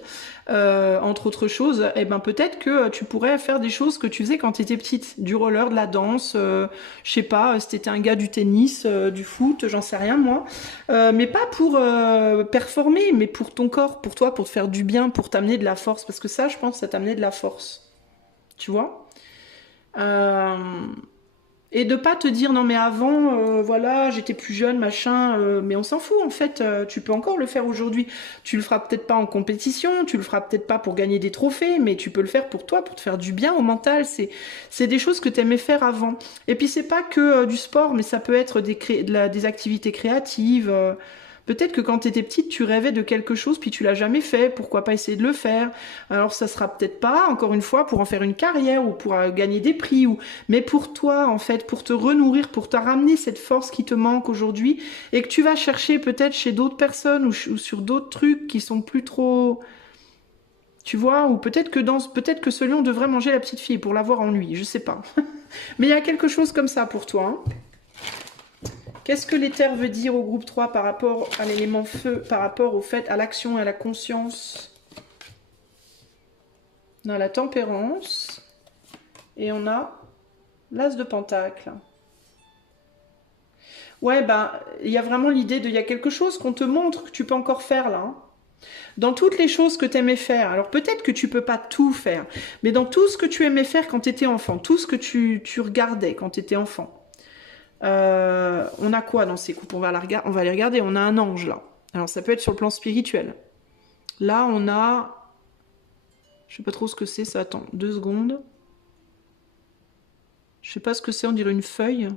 entre autres choses, eh ben peut-être que tu pourrais faire des choses que tu faisais quand tu étais petite, du roller, de la danse, je sais pas, si t'étais un gars du tennis, du foot, j'en sais rien moi, mais pas pour performer, mais pour ton corps, pour toi, pour te faire du bien, pour t'amener de la force, parce que ça, je pense, ça t'amener de la force, tu vois. Et de pas te dire non mais avant voilà j'étais plus jeune machin mais on s'en fout en fait, tu peux encore le faire aujourd'hui. Tu le feras peut-être pas en compétition, tu le feras peut-être pas pour gagner des trophées, mais tu peux le faire pour toi, pour te faire du bien au mental. C'est des choses que tu aimais faire avant. Et puis c'est pas que du sport, mais ça peut être des activités créatives. Peut-être que quand tu étais petite, tu rêvais de quelque chose, puis tu l'as jamais fait. Pourquoi pas essayer de le faire? Alors ça sera peut-être pas, encore une fois, pour en faire une carrière ou pour gagner des prix, mais pour toi, en fait, pour te renourrir, pour te ramener cette force qui te manque aujourd'hui et que tu vas chercher peut-être chez d'autres personnes ou sur d'autres trucs qui sont plus trop... Tu vois, ou peut-être que ce lion devrait manger la petite fille pour l'avoir en lui, je sais pas. Mais il y a quelque chose comme ça pour toi, hein. Qu'est-ce que l'éther veut dire au groupe 3 par rapport à l'élément feu, par rapport au fait, à l'action et à la conscience? On a la tempérance. Et on a l'as de pentacle. Ouais, ben, il y a vraiment l'idée de... Il y a quelque chose qu'on te montre que tu peux encore faire là. Hein. Dans toutes les choses que tu aimais faire, alors peut-être que tu peux pas tout faire, mais dans tout ce que tu aimais faire quand tu étais enfant, tout ce que tu regardais quand tu étais enfant, on a quoi dans ces coupes? On va les regarder. On a un ange là. Alors ça peut être sur le plan spirituel. Là, on a... Je sais pas trop ce que c'est, ça. Attends, 2 secondes. Je sais pas ce que c'est, on dirait une feuille.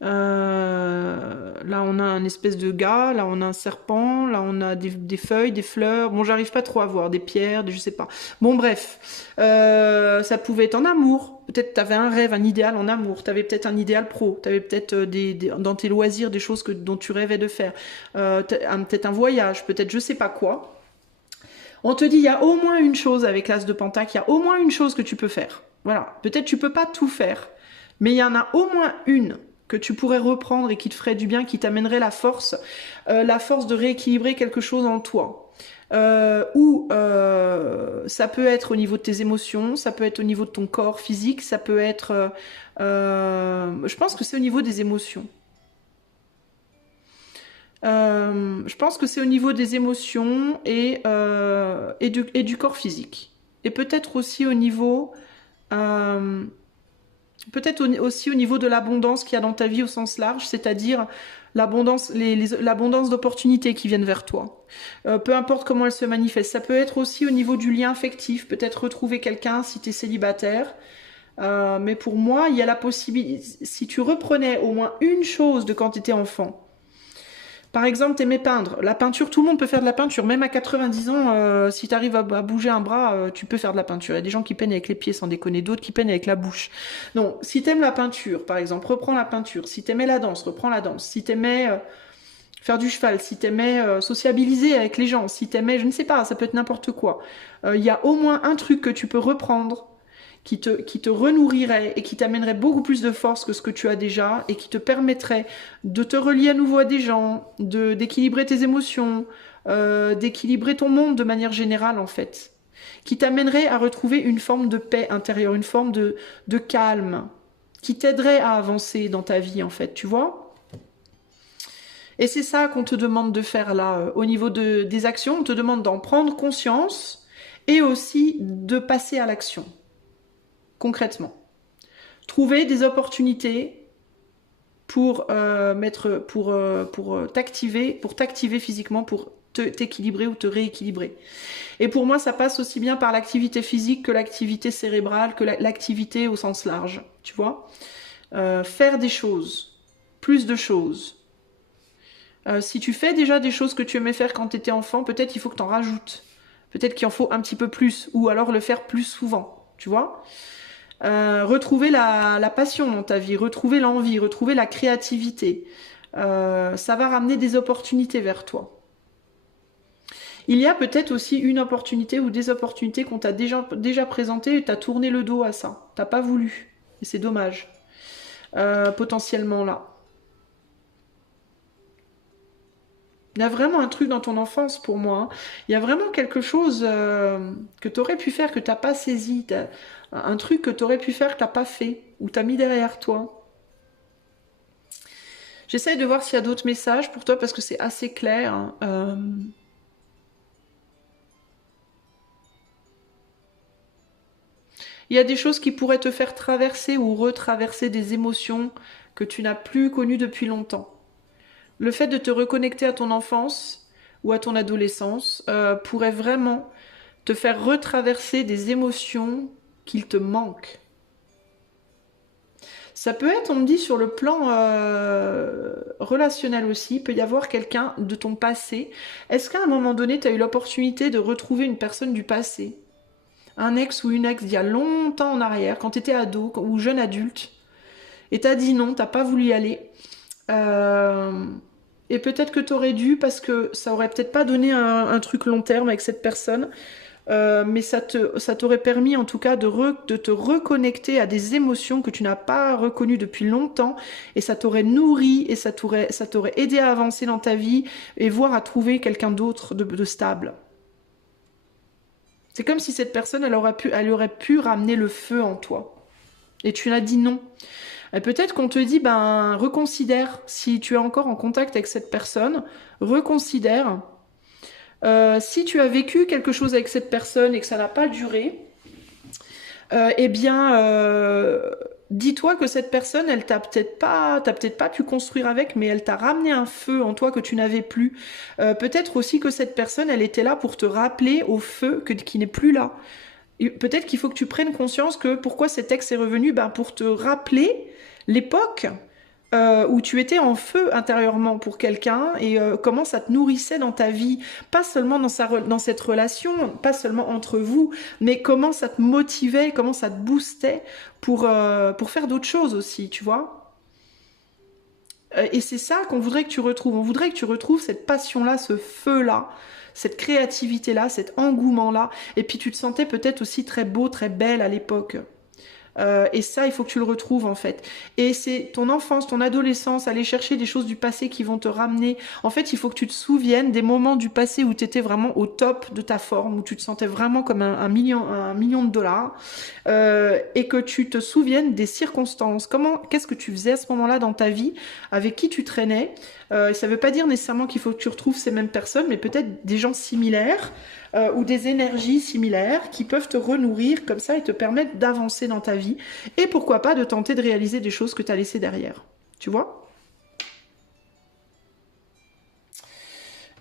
Là, on a un espèce de gars. Là, on a un serpent. Là, on a des feuilles, des fleurs. Bon, j'arrive pas trop à voir. Des pierres, je sais pas. Bon, bref. Ça pouvait être en amour. Peut-être t'avais un rêve, un idéal en amour. T'avais peut-être un idéal pro. T'avais peut-être dans tes loisirs des choses dont tu rêvais de faire. Peut-être un voyage. Peut-être je sais pas quoi. On te dit, il y a au moins une chose avec l'as de pentacle. Il y a au moins une chose que tu peux faire. Voilà. Peut-être tu peux pas tout faire. Mais il y en a au moins une que tu pourrais reprendre et qui te ferait du bien, qui t'amènerait la force de rééquilibrer quelque chose en toi. Ou ça peut être au niveau de tes émotions, ça peut être au niveau de ton corps physique, ça peut être... je pense que c'est au niveau des émotions. Je pense que c'est au niveau des émotions et du corps physique. Et peut-être aussi au niveau... peut-être aussi au niveau de l'abondance qu'il y a dans ta vie au sens large, c'est-à-dire l'abondance d'opportunités qui viennent vers toi. Peu importe comment elle se manifeste. Ça peut être aussi au niveau du lien affectif, peut-être retrouver quelqu'un si tu es célibataire. Mais pour moi, il y a la possibilité, si tu reprenais au moins une chose de quand tu étais enfant, par exemple, t'aimais peindre. La peinture, tout le monde peut faire de la peinture. Même à 90 ans, si tu arrives à bouger un bras, tu peux faire de la peinture. Il y a des gens qui peignent avec les pieds, sans déconner. D'autres qui peignent avec la bouche. Donc, si t'aimes la peinture, par exemple, reprends la peinture. Si t'aimais la danse, reprends la danse. Si t'aimais faire du cheval, si t'aimais sociabiliser avec les gens, si t'aimais, je ne sais pas, ça peut être n'importe quoi. Il y a au moins un truc que tu peux reprendre qui te renourrirait et qui t'amènerait beaucoup plus de force que ce que tu as déjà et qui te permettrait de te relier à nouveau à des gens, d'équilibrer tes émotions, d'équilibrer ton monde de manière générale en fait, qui t'amènerait à retrouver une forme de paix intérieure, une forme de calme, qui t'aiderait à avancer dans ta vie en fait, tu vois ? Et c'est ça qu'on te demande de faire là, au niveau des actions, on te demande d'en prendre conscience et aussi de passer à l'action. Concrètement, trouver des opportunités pour t'activer physiquement, pour t'équilibrer ou te rééquilibrer. Et pour moi, ça passe aussi bien par l'activité physique que l'activité cérébrale, que l'activité au sens large, tu vois. Faire des choses, plus de choses. Si tu fais déjà des choses que tu aimais faire quand tu étais enfant, peut-être il faut que tu en rajoutes. Peut-être qu'il en faut un petit peu plus, ou alors le faire plus souvent, tu vois. Retrouver la passion dans ta vie, retrouver l'envie, retrouver la créativité. Ça va ramener des opportunités vers toi. Il y a peut-être aussi une opportunité ou des opportunités qu'on t'a déjà présentées et t'as tourné le dos à ça. T'as pas voulu. Et c'est dommage. Potentiellement là. Il y a vraiment un truc dans ton enfance pour moi. Hein. Il y a vraiment quelque chose que tu aurais pu faire, que tu n'as pas saisi. Un truc que tu aurais pu faire, que tu n'as pas fait, ou tu as mis derrière toi. J'essaye de voir s'il y a d'autres messages pour toi, parce que c'est assez clair. Hein. Il y a des choses qui pourraient te faire traverser ou retraverser des émotions que tu n'as plus connues depuis longtemps. Le fait de te reconnecter à ton enfance ou à ton adolescence pourrait vraiment te faire retraverser des émotions qu'il te manque. Ça peut être, on me dit, sur le plan relationnel aussi, il peut y avoir quelqu'un de ton passé. Est-ce qu'à un moment donné, tu as eu l'opportunité de retrouver une personne du passé? Un ex ou une ex d'il y a longtemps en arrière, quand tu étais ado ou jeune adulte, et t'as dit non, t'as pas voulu y aller. Et peut-être que t'aurais dû, parce que ça aurait peut-être pas donné un truc long terme avec cette personne, mais ça t'aurait permis en tout cas de te reconnecter à des émotions que tu n'as pas reconnues depuis longtemps, et ça t'aurait nourri, et ça t'aurait aidé à avancer dans ta vie, et voire à trouver quelqu'un d'autre de stable. C'est comme si cette personne, elle aurait pu ramener le feu en toi. Et tu l'as dit non. Et peut-être qu'on te dit, ben, reconsidère. Si tu es encore en contact avec cette personne, reconsidère. Si tu as vécu quelque chose avec cette personne et que ça n'a pas duré, eh bien, dis-toi que cette personne, elle t'as peut-être pas pu construire avec, mais elle t'a ramené un feu en toi que tu n'avais plus. Peut-être aussi que cette personne, elle était là pour te rappeler au feu qui n'est plus là. Peut-être qu'il faut que tu prennes conscience que pourquoi cet ex est revenu, ben pour te rappeler l'époque où tu étais en feu intérieurement pour quelqu'un et comment ça te nourrissait dans ta vie, pas seulement dans cette relation, pas seulement entre vous, mais comment ça te motivait, comment ça te boostait pour faire d'autres choses aussi, tu vois. Et c'est ça qu'on voudrait que tu retrouves. On voudrait que tu retrouves cette passion-là, ce feu-là, cette créativité-là, cet engouement-là. Et puis tu te sentais peut-être aussi très beau, très belle à l'époque. Et ça, il faut que tu le retrouves en fait. Et c'est ton enfance, ton adolescence, aller chercher des choses du passé qui vont te ramener. En fait, il faut que tu te souviennes des moments du passé où tu étais vraiment au top de ta forme, où tu te sentais vraiment comme un million de dollars, et que tu te souviennes des circonstances. Qu'est-ce que tu faisais à ce moment-là dans ta vie, avec qui tu traînais. Ça ne veut pas dire nécessairement qu'il faut que tu retrouves ces mêmes personnes, mais peut-être des gens similaires. Ou des énergies similaires qui peuvent te renourrir comme ça et te permettre d'avancer dans ta vie. Et pourquoi pas de tenter de réaliser des choses que tu as laissées derrière. Tu vois ?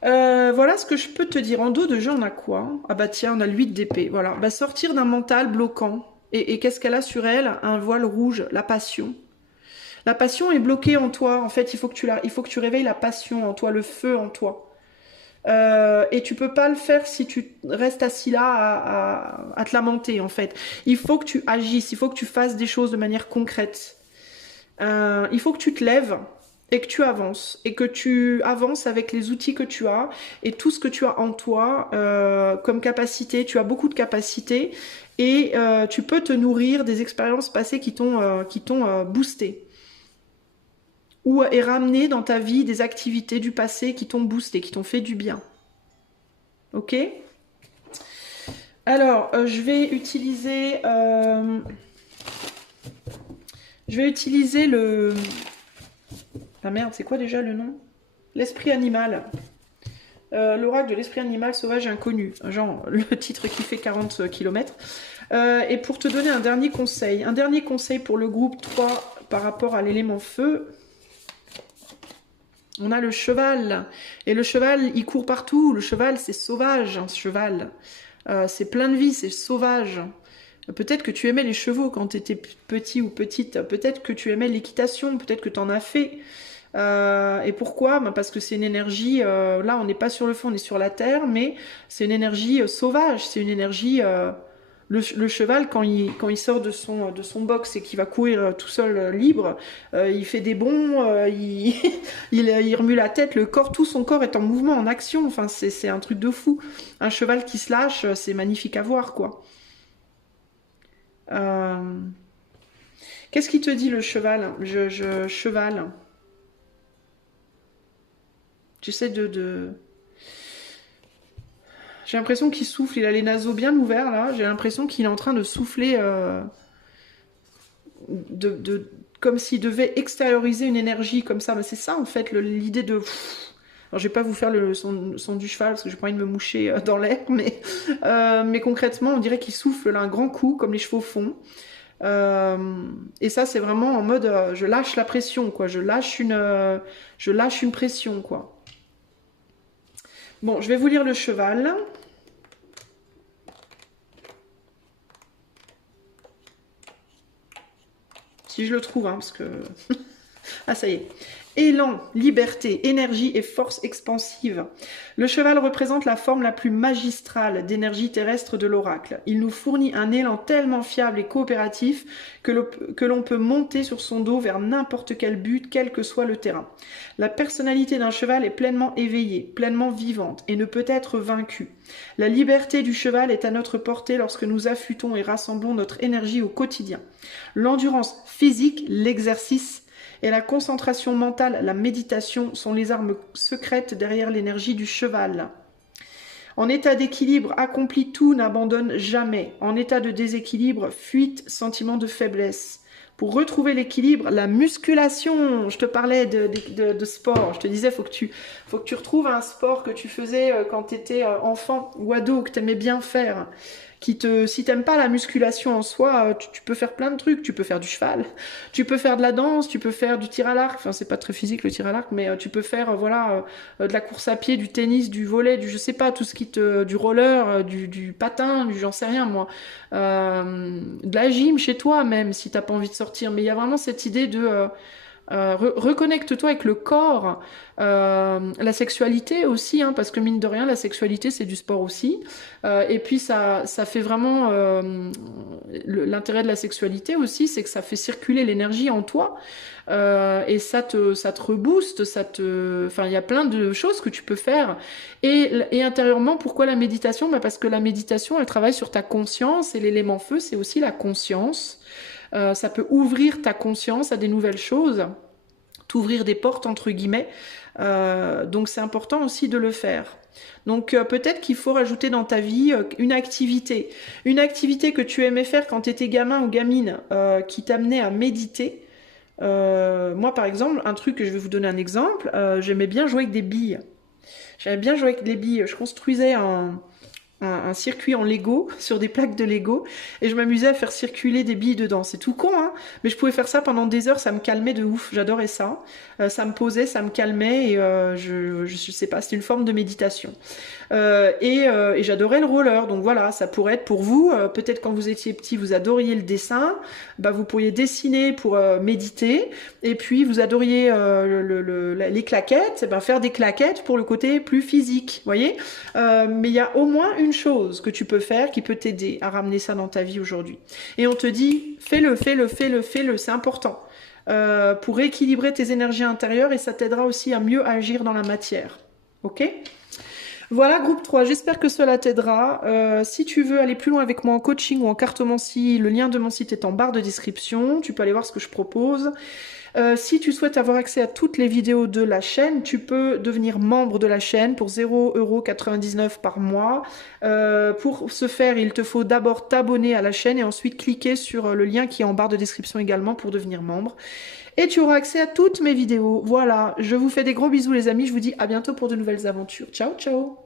Voilà ce que je peux te dire. En dos de jeu, on a quoi? Ah bah tiens, on a le 8 d'épée. Voilà. Bah, sortir d'un mental bloquant. Et qu'est-ce qu'elle a sur elle? Un voile rouge, la passion. La passion est bloquée en toi. En fait, il faut que tu réveilles la passion en toi, le feu en toi. Et tu peux pas le faire si tu restes assis là à te lamenter en fait. Il faut que tu agisses, il faut que tu fasses des choses de manière concrète. Il faut que tu te lèves et que tu avances. Et que tu avances avec les outils que tu as et tout ce que tu as en toi comme capacité. Tu as beaucoup de capacités et tu peux te nourrir des expériences passées qui t'ont boosté. Ou et ramener dans ta vie des activités du passé qui t'ont boosté, qui t'ont fait du bien. Ok? Alors, je vais utiliser le... Ah merde, c'est quoi déjà le nom? L'esprit animal. L'oracle de l'esprit animal sauvage et inconnu. Genre, le titre qui fait 40 km. Et pour te donner un dernier conseil pour le groupe 3 par rapport à l'élément feu... On a le cheval. Et le cheval, il court partout. Le cheval, c'est sauvage, un cheval. C'est plein de vie, c'est sauvage. Peut-être que tu aimais les chevaux quand tu étais petit ou petite. Peut-être que tu aimais l'équitation. Peut-être que tu en as fait. Et pourquoi? Parce que c'est une énergie... là, on n'est pas sur le fond, on est sur la terre. Mais c'est une énergie sauvage. C'est une énergie... Le cheval, quand il sort de son box et qu'il va courir tout seul libre, il fait des bonds, il remue la tête, tout son corps est en mouvement, en action. Enfin, c'est un truc de fou. Un cheval qui se lâche, c'est magnifique à voir, quoi. Qu'est-ce qui te dit le cheval? Cheval. Tu sais J'ai l'impression qu'il souffle, il a les naseaux bien ouverts là, j'ai l'impression qu'il est en train de souffler, comme s'il devait extérioriser une énergie comme ça. Mais c'est ça en fait, l'idée de... Alors je vais pas vous faire le son du cheval parce que j'ai pas envie de me moucher dans l'air, mais concrètement on dirait qu'il souffle là un grand coup comme les chevaux font. Et ça c'est vraiment en mode je lâche la pression quoi, je lâche une pression quoi. Bon, je vais vous lire le cheval. Si je le trouve, hein, parce que... ah, ça y est. Élan, liberté, énergie et force expansive. Le cheval représente la forme la plus magistrale d'énergie terrestre de l'oracle. Il nous fournit un élan tellement fiable et coopératif que l'on peut monter sur son dos vers n'importe quel but, quel que soit le terrain. La personnalité d'un cheval est pleinement éveillée, pleinement vivante et ne peut être vaincue. La liberté du cheval est à notre portée lorsque nous affûtons et rassemblons notre énergie au quotidien. L'endurance physique, l'exercice et la concentration mentale, la méditation sont les armes secrètes derrière l'énergie du cheval. En état d'équilibre, accomplis tout, n'abandonne jamais. En état de déséquilibre, fuite, sentiment de faiblesse. Pour retrouver l'équilibre, la musculation, je te parlais de sport, je te disais, faut que tu retrouves un sport que tu faisais quand tu étais enfant ou ado, que tu aimais bien faire. Si t'aimes pas la musculation en soi, tu peux faire plein de trucs. Tu peux faire du cheval, tu peux faire de la danse, tu peux faire du tir à l'arc. Enfin, c'est pas très physique le tir à l'arc, mais tu peux faire de la course à pied, du tennis, du volley, du je sais pas, tout ce du roller, du patin, j'en sais rien moi. De la gym chez toi même si t'as pas envie de sortir. Mais il y a vraiment cette idée de reconnecte-toi avec le corps, la sexualité aussi, hein, parce que mine de rien, la sexualité c'est du sport aussi. Et puis ça fait vraiment l'intérêt de la sexualité aussi, c'est que ça fait circuler l'énergie en toi. Et ça te rebooste, enfin, il y a plein de choses que tu peux faire. Et intérieurement, pourquoi la méditation? Bah parce que la méditation, elle travaille sur ta conscience et l'élément feu, c'est aussi la conscience. Ça peut ouvrir ta conscience à des nouvelles choses, t'ouvrir des portes entre guillemets. Donc c'est important aussi de le faire. Donc peut-être qu'il faut rajouter dans ta vie une activité que tu aimais faire quand tu étais gamin ou gamine, qui t'amenait à méditer. Moi par exemple, un truc que je vais vous donner un exemple, j'aimais bien jouer avec des billes. J'aimais bien jouer avec des billes. Je construisais un circuit en Lego, sur des plaques de Lego, et je m'amusais à faire circuler des billes dedans. C'est tout con, hein, mais je pouvais faire ça pendant des heures, ça me calmait de ouf, j'adorais ça. Ça me posait, ça me calmait, et je sais pas, c'était une forme de méditation. Et j'adorais le roller, donc voilà, ça pourrait être pour vous, peut-être quand vous étiez petit, vous adoriez le dessin, bah vous pourriez dessiner pour méditer, et puis vous adoriez les claquettes, bah faire des claquettes pour le côté plus physique, voyez. Mais il y a au moins une chose que tu peux faire qui peut t'aider à ramener ça dans ta vie aujourd'hui. Et on te dit, fais-le, c'est important. Pour équilibrer tes énergies intérieures, et ça t'aidera aussi à mieux agir dans la matière. Ok ? Voilà, groupe 3, j'espère que cela t'aidera. Si tu veux aller plus loin avec moi en coaching ou en cartomancie, le lien de mon site est en barre de description. Tu peux aller voir ce que je propose. Si tu souhaites avoir accès à toutes les vidéos de la chaîne, tu peux devenir membre de la chaîne pour 0,99 € par mois. Pour ce faire, il te faut d'abord t'abonner à la chaîne et ensuite cliquer sur le lien qui est en barre de description également pour devenir membre. Et tu auras accès à toutes mes vidéos. Voilà, je vous fais des gros bisous les amis, je vous dis à bientôt pour de nouvelles aventures. Ciao, ciao!